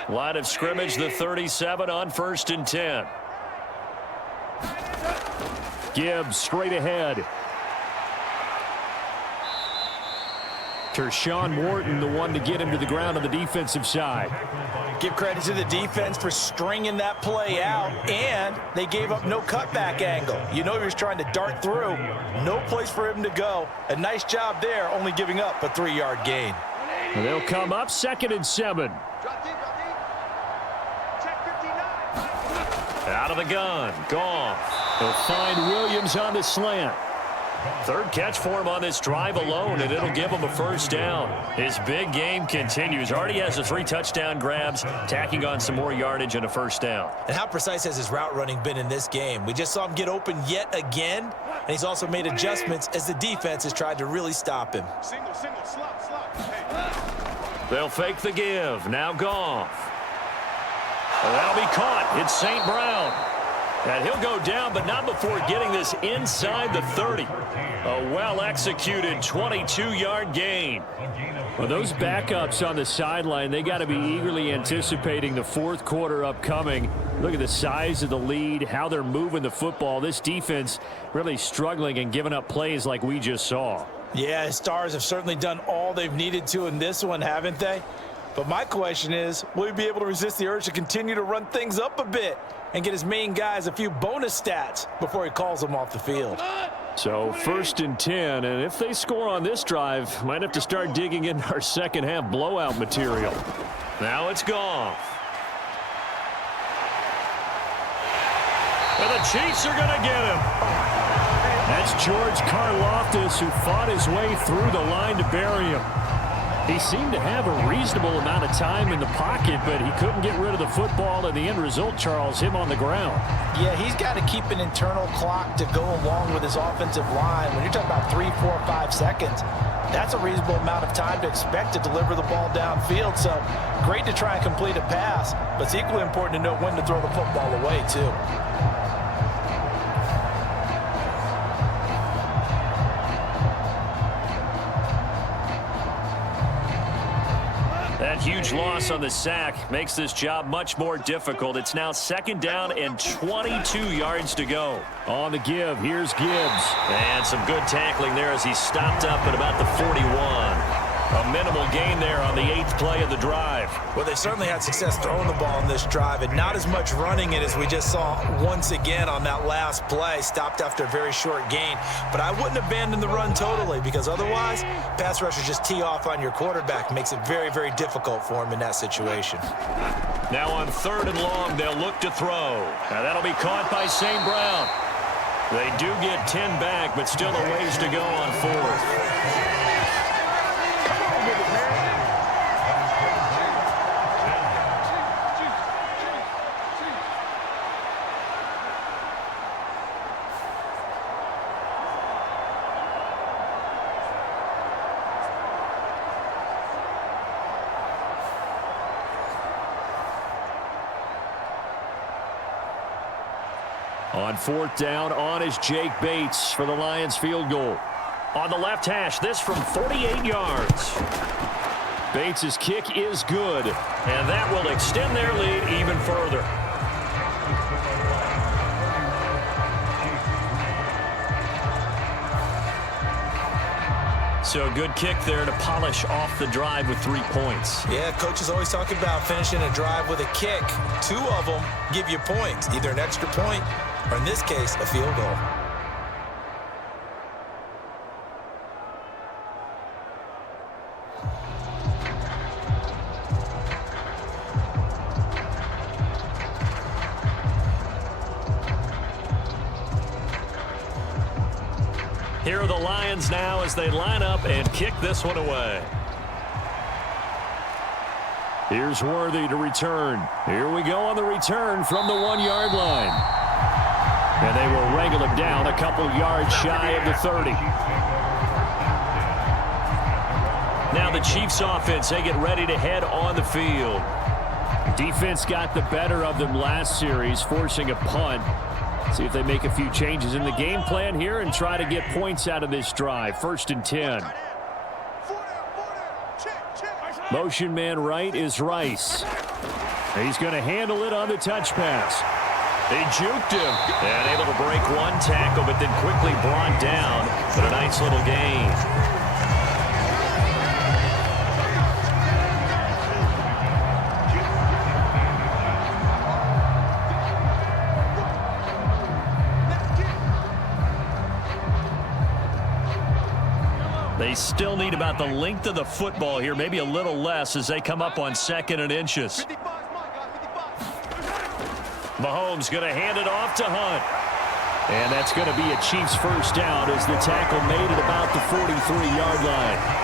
Line of scrimmage, the 37 on 1st and 10. Gibbs straight ahead. Tershawn Wharton, the one to get him to the ground on the defensive side. Give credit to the defense for stringing that play out, and they gave up no cutback angle. You know he was trying to dart through. No place for him to go. A nice job there, only giving up a 3-yard gain. And they'll come up 2nd and 7. Drop deep, drop deep. Check 59. Out of the gun, Goff. They'll find Williams on the slant. 3rd catch for him on this drive alone, and it'll give him a first down. His big game continues. Already has the 3 touchdown grabs, tacking on some more yardage and a first down. And how precise has his route running been in this game? We just saw him get open yet again, and he's also made adjustments as the defense has tried to really stop him. Single, slot. Hey. They'll fake the give. Now Goff. That'll be caught. It's St. Brown. And he'll go down, but not before getting this inside the 30. A well-executed 22-yard gain. Well, those backups on the sideline, they got to be eagerly anticipating the 4th quarter upcoming. Look at the size of the lead, how they're moving the football. This defense really struggling and giving up plays like we just saw. Yeah, his Stars have certainly done all they've needed to in this one, haven't they? But my question is, will he be able to resist the urge to continue to run things up a bit and get his main guys a few bonus stats before he calls them off the field? So 1st and 10, and if they score on this drive, might have to start digging in our second half blowout material. Now it's Goff. And the Chiefs are going to get him. That's George Karlaftis, who fought his way through the line to bury him. He seemed to have a reasonable amount of time in the pocket, but he couldn't get rid of the football, and the end result, Charles, him on the ground. Yeah, he's got to keep an internal clock to go along with his offensive line. When you're talking about 3, 4, 5 seconds, that's a reasonable amount of time to expect to deliver the ball downfield. So great to try and complete a pass, but it's equally important to know when to throw the football away, too. That huge loss on the sack makes this job much more difficult. It's now 2nd down and 22 yards to go. On the give, here's Gibbs. And some good tackling there as he stopped up at about the 41. A minimal gain there on the 8th play of the drive. Well, they certainly had success throwing the ball in this drive and not as much running it as we just saw once again on that last play. Stopped after a very short gain. But I wouldn't abandon the run totally, because otherwise, pass rushers just tee off on your quarterback. Makes it very, very difficult for him in that situation. Now on 3rd and long, they'll look to throw. Now that'll be caught by St. Brown. They do get 10 back, but still a ways to go on 4th. On 4th down, on is Jake Bates for the Lions field goal. On the left hash, this from 48 yards. Bates' kick is good, and that will extend their lead even further. So a good kick there to polish off the drive with 3 points. Yeah, coaches always talk about finishing a drive with a kick. 2 of them give you points, either an extra point or, in this case, a field goal. Here are the Lions now as they line up and kick this one away. Here's Worthy to return. Here we go on the return from the 1-yard line. And they will wrangle him down a couple yards shy of the 30. Now the Chiefs offense, they get ready to head on the field. Defense got the better of them last series, forcing a punt. See if they make a few changes in the game plan here and try to get points out of this drive. 1st and 10. Motion man right is Rice. He's going to handle it on the touch pass. They juked him. And able to break 1 tackle, but then quickly brought down. But a nice little gain. They still need about the length of the football here, maybe a little less as they come up on 2nd and inches. Mahomes going to hand it off to Hunt. And that's going to be a Chiefs first down as the tackle made it about the 43-yard line.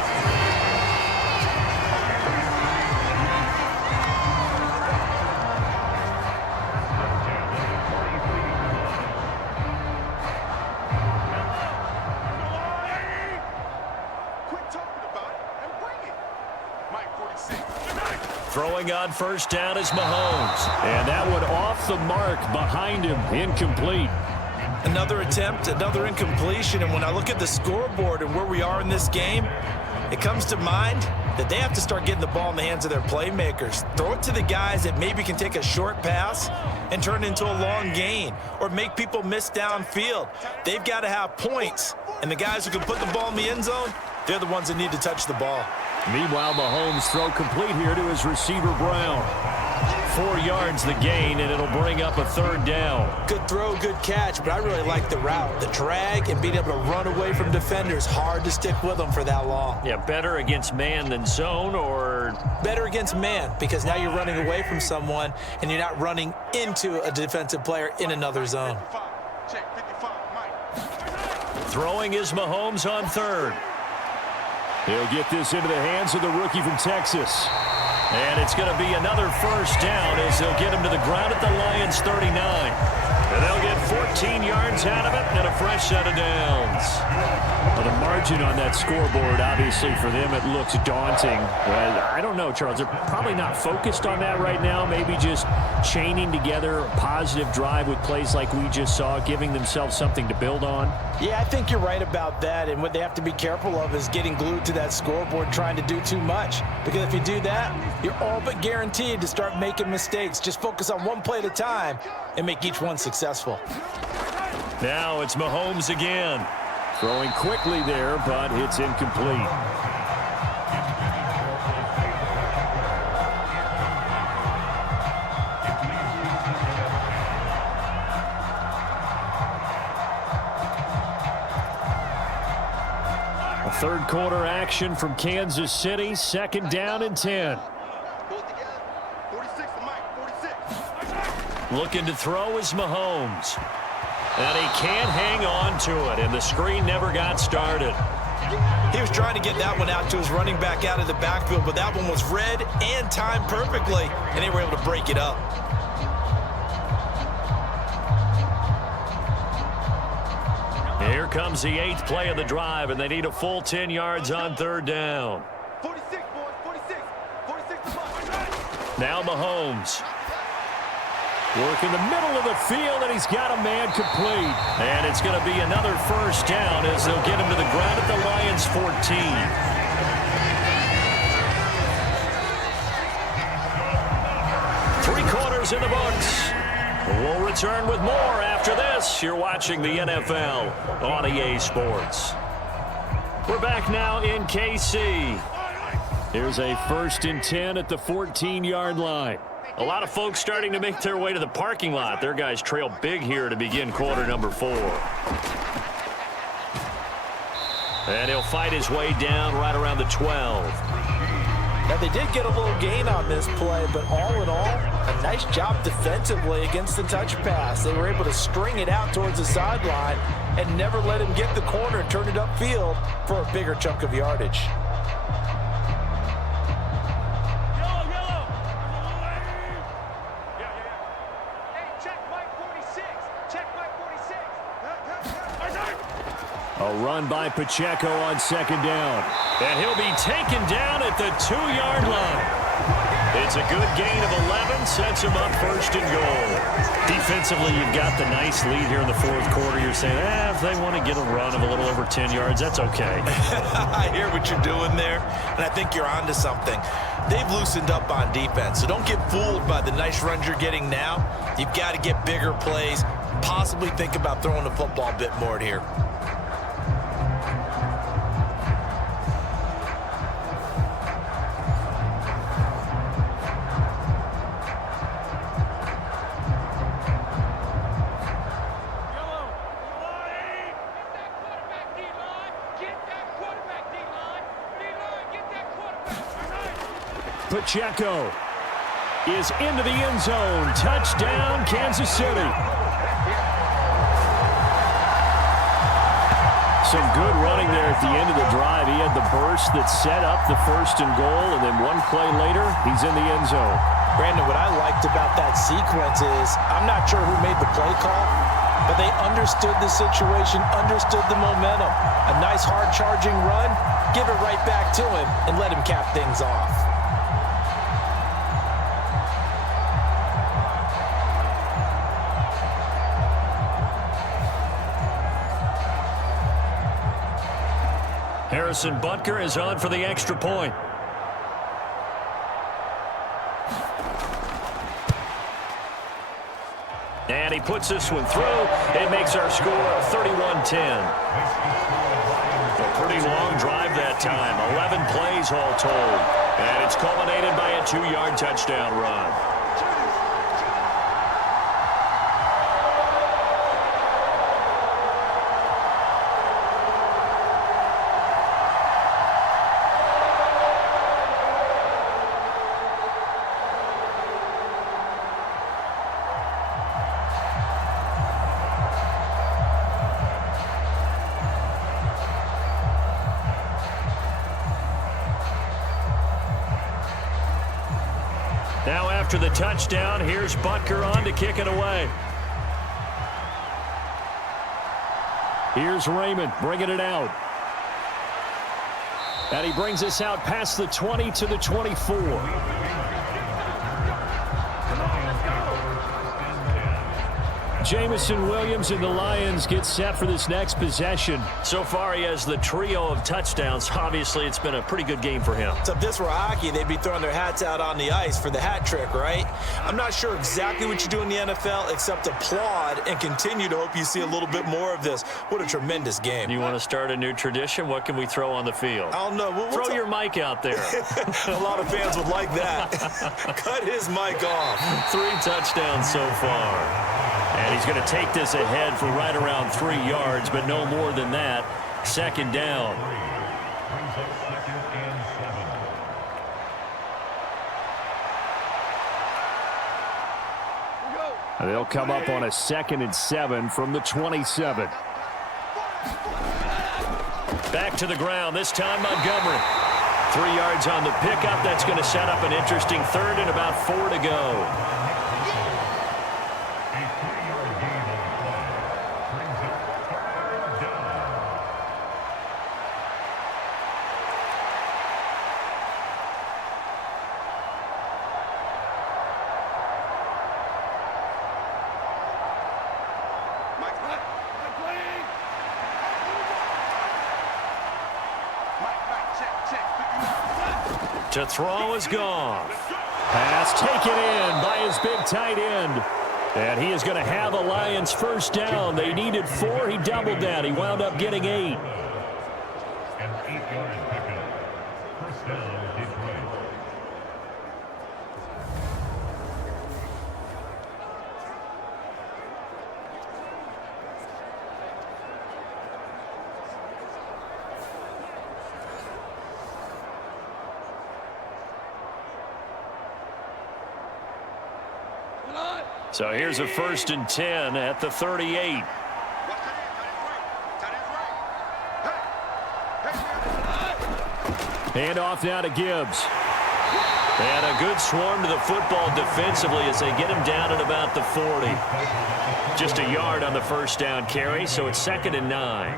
Throwing on first down is Mahomes. And that one off the mark behind him, incomplete. Another attempt, another incompletion, and when I look at the scoreboard and where we are in this game, it comes to mind that they have to start getting the ball in the hands of their playmakers. Throw it to the guys that maybe can take a short pass and turn it into a long gain or make people miss downfield. They've got to have points, and the guys who can put the ball in the end zone, they're the ones that need to touch the ball. Meanwhile, Mahomes throw complete here to his receiver, Brown. 4 yards the gain, and it'll bring up a 3rd down. Good throw, good catch, but I really like the route. The drag and being able to run away from defenders, hard to stick with them for that long. Yeah, better against man than zone, or? Better against man, because now you're running away from someone, and you're not running into a defensive player in another zone. Throwing is Mahomes on 3rd. He'll get this into the hands of the rookie from Texas. And it's going to be another first down as they'll get him to the ground at the Lions' 39. And they'll get 14 yards out of it and a fresh set of downs. Well, the margin on that scoreboard, obviously, for them, it looks daunting. But I don't know, Charles. They're probably not focused on that right now. Maybe just chaining together a positive drive with plays like we just saw, giving themselves something to build on. Yeah, I think you're right about that. And what they have to be careful of is getting glued to that scoreboard trying to do too much. Because if you do that, you're all but guaranteed to start making mistakes. Just focus on one play at a time and make each one successful. Now it's Mahomes again. Throwing quickly there, but it's incomplete. A 3rd quarter action from Kansas City. 2nd down and 10. Looking to throw is Mahomes. And he can't hang on to it, and the screen never got started. He was trying to get that one out to his running back out of the backfield, but that one was read and timed perfectly, and they were able to break it up. Here comes the 8th play of the drive, and they need a full 10 yards on 3rd down. 46, boys, 46. 46 to Mahomes. Now Mahomes. Work in the middle of the field, and he's got a man complete. And it's going to be another first down as they'll get him to the ground at the Lions' 14. 3 quarters in the books. We'll return with more after this. You're watching the NFL on EA Sports. We're back now in KC. Here's a 1st and 10 at the 14-yard line. A lot of folks starting to make their way to the parking lot. Their guys trail big here to begin quarter number 4. And he'll fight his way down right around the 12. Now, they did get a little gain on this play, but all in all, a nice job defensively against the touch pass. They were able to string it out towards the sideline and never let him get the corner and turn it upfield for a bigger chunk of yardage. A run by Pacheco on 2nd down. And he'll be taken down at the 2-yard line. It's a good gain of 11, sets him up 1st and goal. Defensively, you've got the nice lead here in the 4th quarter. You're saying, if they want to get a run of a little over 10 yards, that's okay. I hear what you're doing there, and I think you're onto something. They've loosened up on defense, so don't get fooled by the nice runs you're getting now. You've got to get bigger plays, possibly think about throwing the football a bit more here. Pacheco is into the end zone. Touchdown, Kansas City. Some good running there at the end of the drive. He had the burst that set up the 1st and goal, and then one play later, he's in the end zone. Brandon, what I liked about that sequence is I'm not sure who made the play call, but they understood the situation, understood the momentum. A nice hard-charging run, give it right back to him, and let him cap things off. Harrison Butker is on for the extra point. And he puts this one through. It makes our score 31-10. A pretty long drive that time. 11 plays all told. And it's culminated by a 2-yard touchdown run. Now after the touchdown, here's Butker on to kick it away. Here's Raymond bringing it out. And he brings us out past the 20 to the 24. Jamison Williams and the Lions get set for this next possession. So far, he has the trio of touchdowns. Obviously, it's been a pretty good game for him. So if this were hockey, they'd be throwing their hats out on the ice for the hat trick, right? I'm not sure exactly what you do in the NFL except applaud and continue to hope you see a little bit more of this. What a tremendous game. You want to start a new tradition? What can we throw on the field? I don't know. Throw your mic out there. A lot of fans would like that. Cut his mic off. 3 touchdowns so far. And he's going to take this ahead for right around 3 yards, but no more than that. 2nd down. They'll come up on a 2nd and 7 from the 27. Back to the ground, this time Montgomery. 3 yards on the pickup. That's going to set up an interesting 3rd and about 4 to go. To throw is Goff. Pass taken in by his big tight end. And he is going to have a Lions 1st down. They needed 4. He doubled that. He wound up getting 8. An 8-yard pickup. First down, Detroit. So here's a 1st and 10 at the 38. Hand off now to Gibbs. And a good swarm to the football defensively as they get him down at about the 40. Just a yard on the first down carry, so it's 2nd and 9.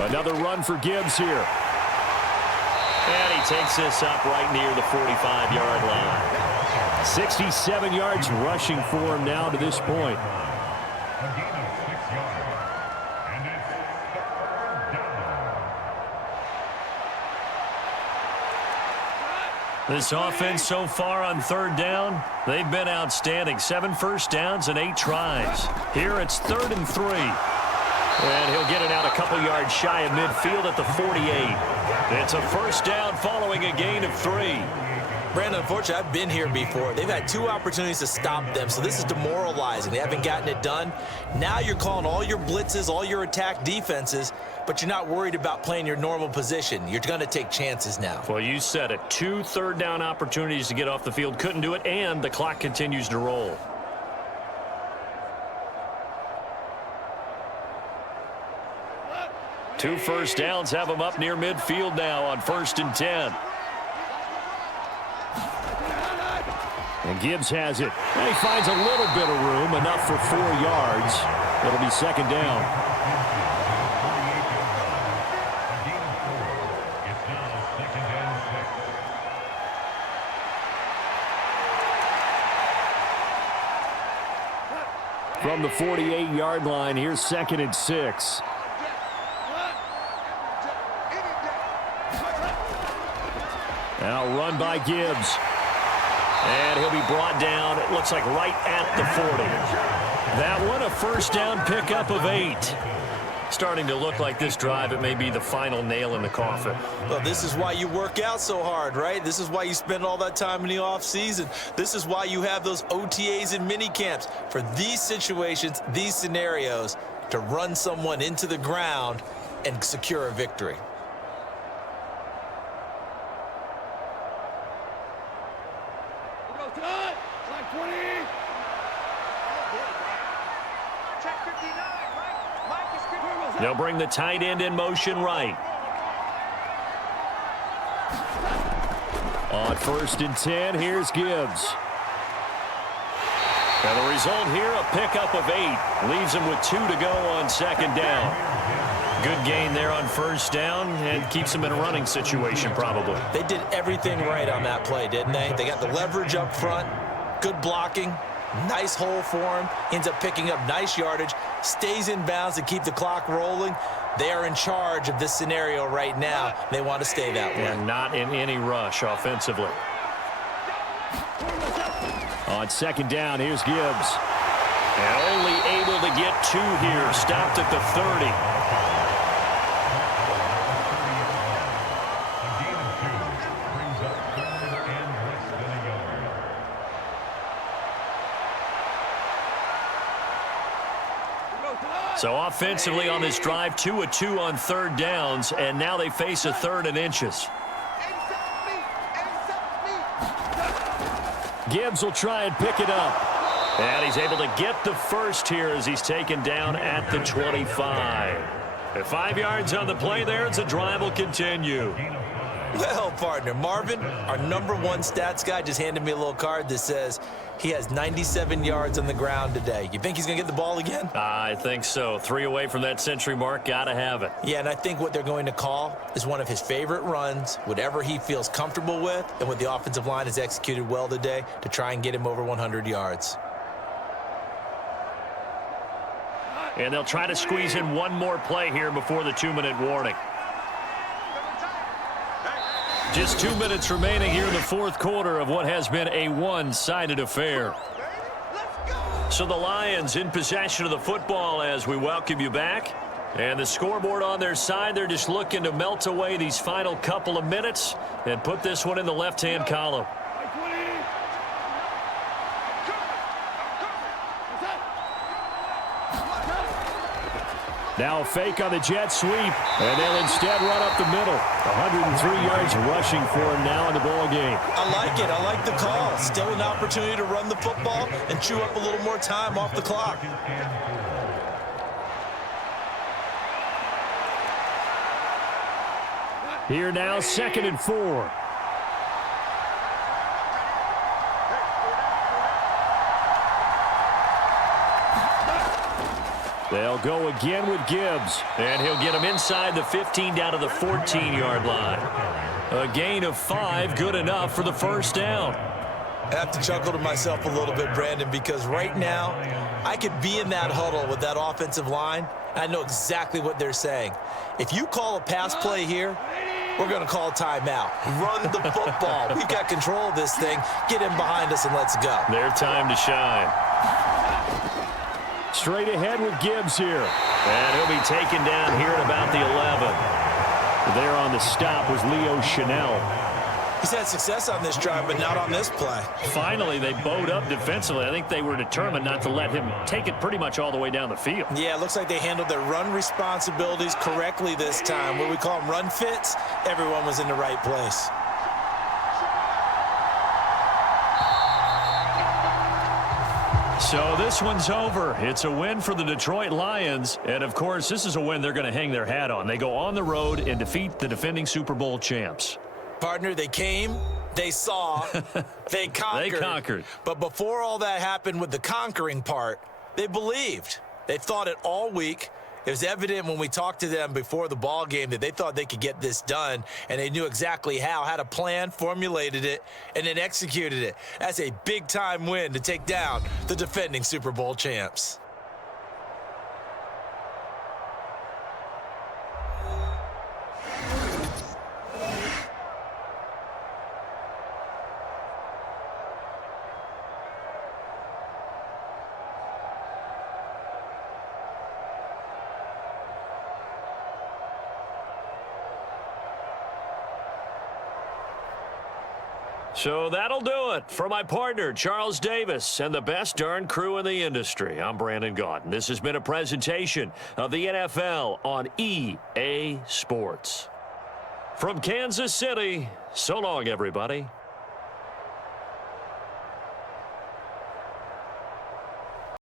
Another run for Gibbs here. And he takes this up right near the 45-yard line. 67 yards rushing for him now to this point. A gain of 6 yards. And it's 3rd down. This offense so far on 3rd down, they've been outstanding. 7 first downs and 8 tries. Here it's 3rd and 3. And he'll get it out a couple yards shy of midfield at the 48. It's a first down following a gain of 3. Brandon, unfortunately, I've been here before. They've had 2 opportunities to stop them, so this is demoralizing. They haven't gotten it done. Now you're calling all your blitzes, all your attack defenses, but you're not worried about playing your normal position. You're going to take chances now. Well, you said it. 2 third down opportunities to get off the field. Couldn't do it, and the clock continues to roll. Two first downs have them up near midfield now on 1st and 10. And Gibbs has it. And he finds a little bit of room, enough for 4 yards. It'll be 2nd down. From the 48-yard line, here's 2nd and 6. Now run by Gibbs. And he'll be brought down, it looks like right at the 40. That one a first down pickup of 8. Starting to look like this drive, it may be the final nail in the coffin. Well, this is why you work out so hard, right? This is why you spend all that time in the offseason. This is why you have those OTAs and mini camps for these situations, these scenarios, to run someone into the ground and secure a victory. They'll bring the tight end in motion right. On 1st and 10, here's Gibbs. And the result here, a pickup of 8. Leaves them with 2 to go on 2nd down. Good gain there on 1st down and keeps them in a running situation probably. They did everything right on that play, didn't they? They got the leverage up front, good blocking, nice hole for him, ends up picking up nice yardage, stays in bounds to keep the clock rolling. They are in charge of this scenario right now. They want to stay that way. And not in any rush offensively. On 2nd down, here's Gibbs. And only able to get 2 here. Stopped at the 30. So offensively on this drive, 2 of 2 on 3rd downs, and now they face a 3rd and inches. Gibbs will try and pick it up. And he's able to get the first here as he's taken down at the 25. At 5 yards on the play there, as the drive will continue. Well, partner, Marvin, our #1 stats guy, just handed me a little card that says he has 97 yards on the ground today. You think he's going to get the ball again? I think so. 3 away from that century mark. Got to have it. Yeah, and I think what they're going to call is one of his favorite runs, whatever he feels comfortable with, and what the offensive line has executed well today to try and get him over 100 yards. And they'll try to squeeze in one more play here before the 2-minute warning. Just 2 minutes remaining here in the fourth quarter of what has been a one-sided affair. So the Lions in possession of the football as we welcome you back. And the scoreboard on their side, they're just looking to melt away these final couple of minutes and put this one in the left-hand column. Now a fake on the jet sweep, and they'll instead run up the middle. 103 yards rushing for him now in the ball game. I like it. I like the call. Still an opportunity to run the football and chew up a little more time off the clock. Here now, 2nd and 4. They'll go again with Gibbs, and he'll get him inside the 15 down to the 14-yard line. A gain of 5, good enough for the first down. I have to chuckle to myself a little bit, Brandon, because right now I could be in that huddle with that offensive line. I know exactly what they're saying. If you call a pass play here, we're going to call a timeout. Run the football. We've got control of this thing. Get in behind us and let's go. Their time to shine. Straight ahead with Gibbs here. And he'll be taken down here at about the 11. There on the stop was Leo Chanel. He's had success on this drive, but not on this play. Finally, they bowed up defensively. I think they were determined not to let him take it pretty much all the way down the field. Yeah, it looks like they handled their run responsibilities correctly this time. What we call them run fits, everyone was in the right place. So this one's over. It's a win for the Detroit Lions. And, of course, this is a win they're going to hang their hat on. They go on the road and defeat the defending Super Bowl champs. Partner, they came, they saw, they conquered. They conquered. But before all that happened with the conquering part, they believed. They thought it all week. It was evident when we talked to them before the ball game that they thought they could get this done, and they knew exactly how, had a plan, formulated it, and then executed it. That's a big-time win to take down the defending Super Bowl champs. So that'll do it for my partner, Charles Davis, and the best darn crew in the industry. I'm Brandon Gaudin. This has been a presentation of the NFL on EA Sports. From Kansas City, so long, everybody.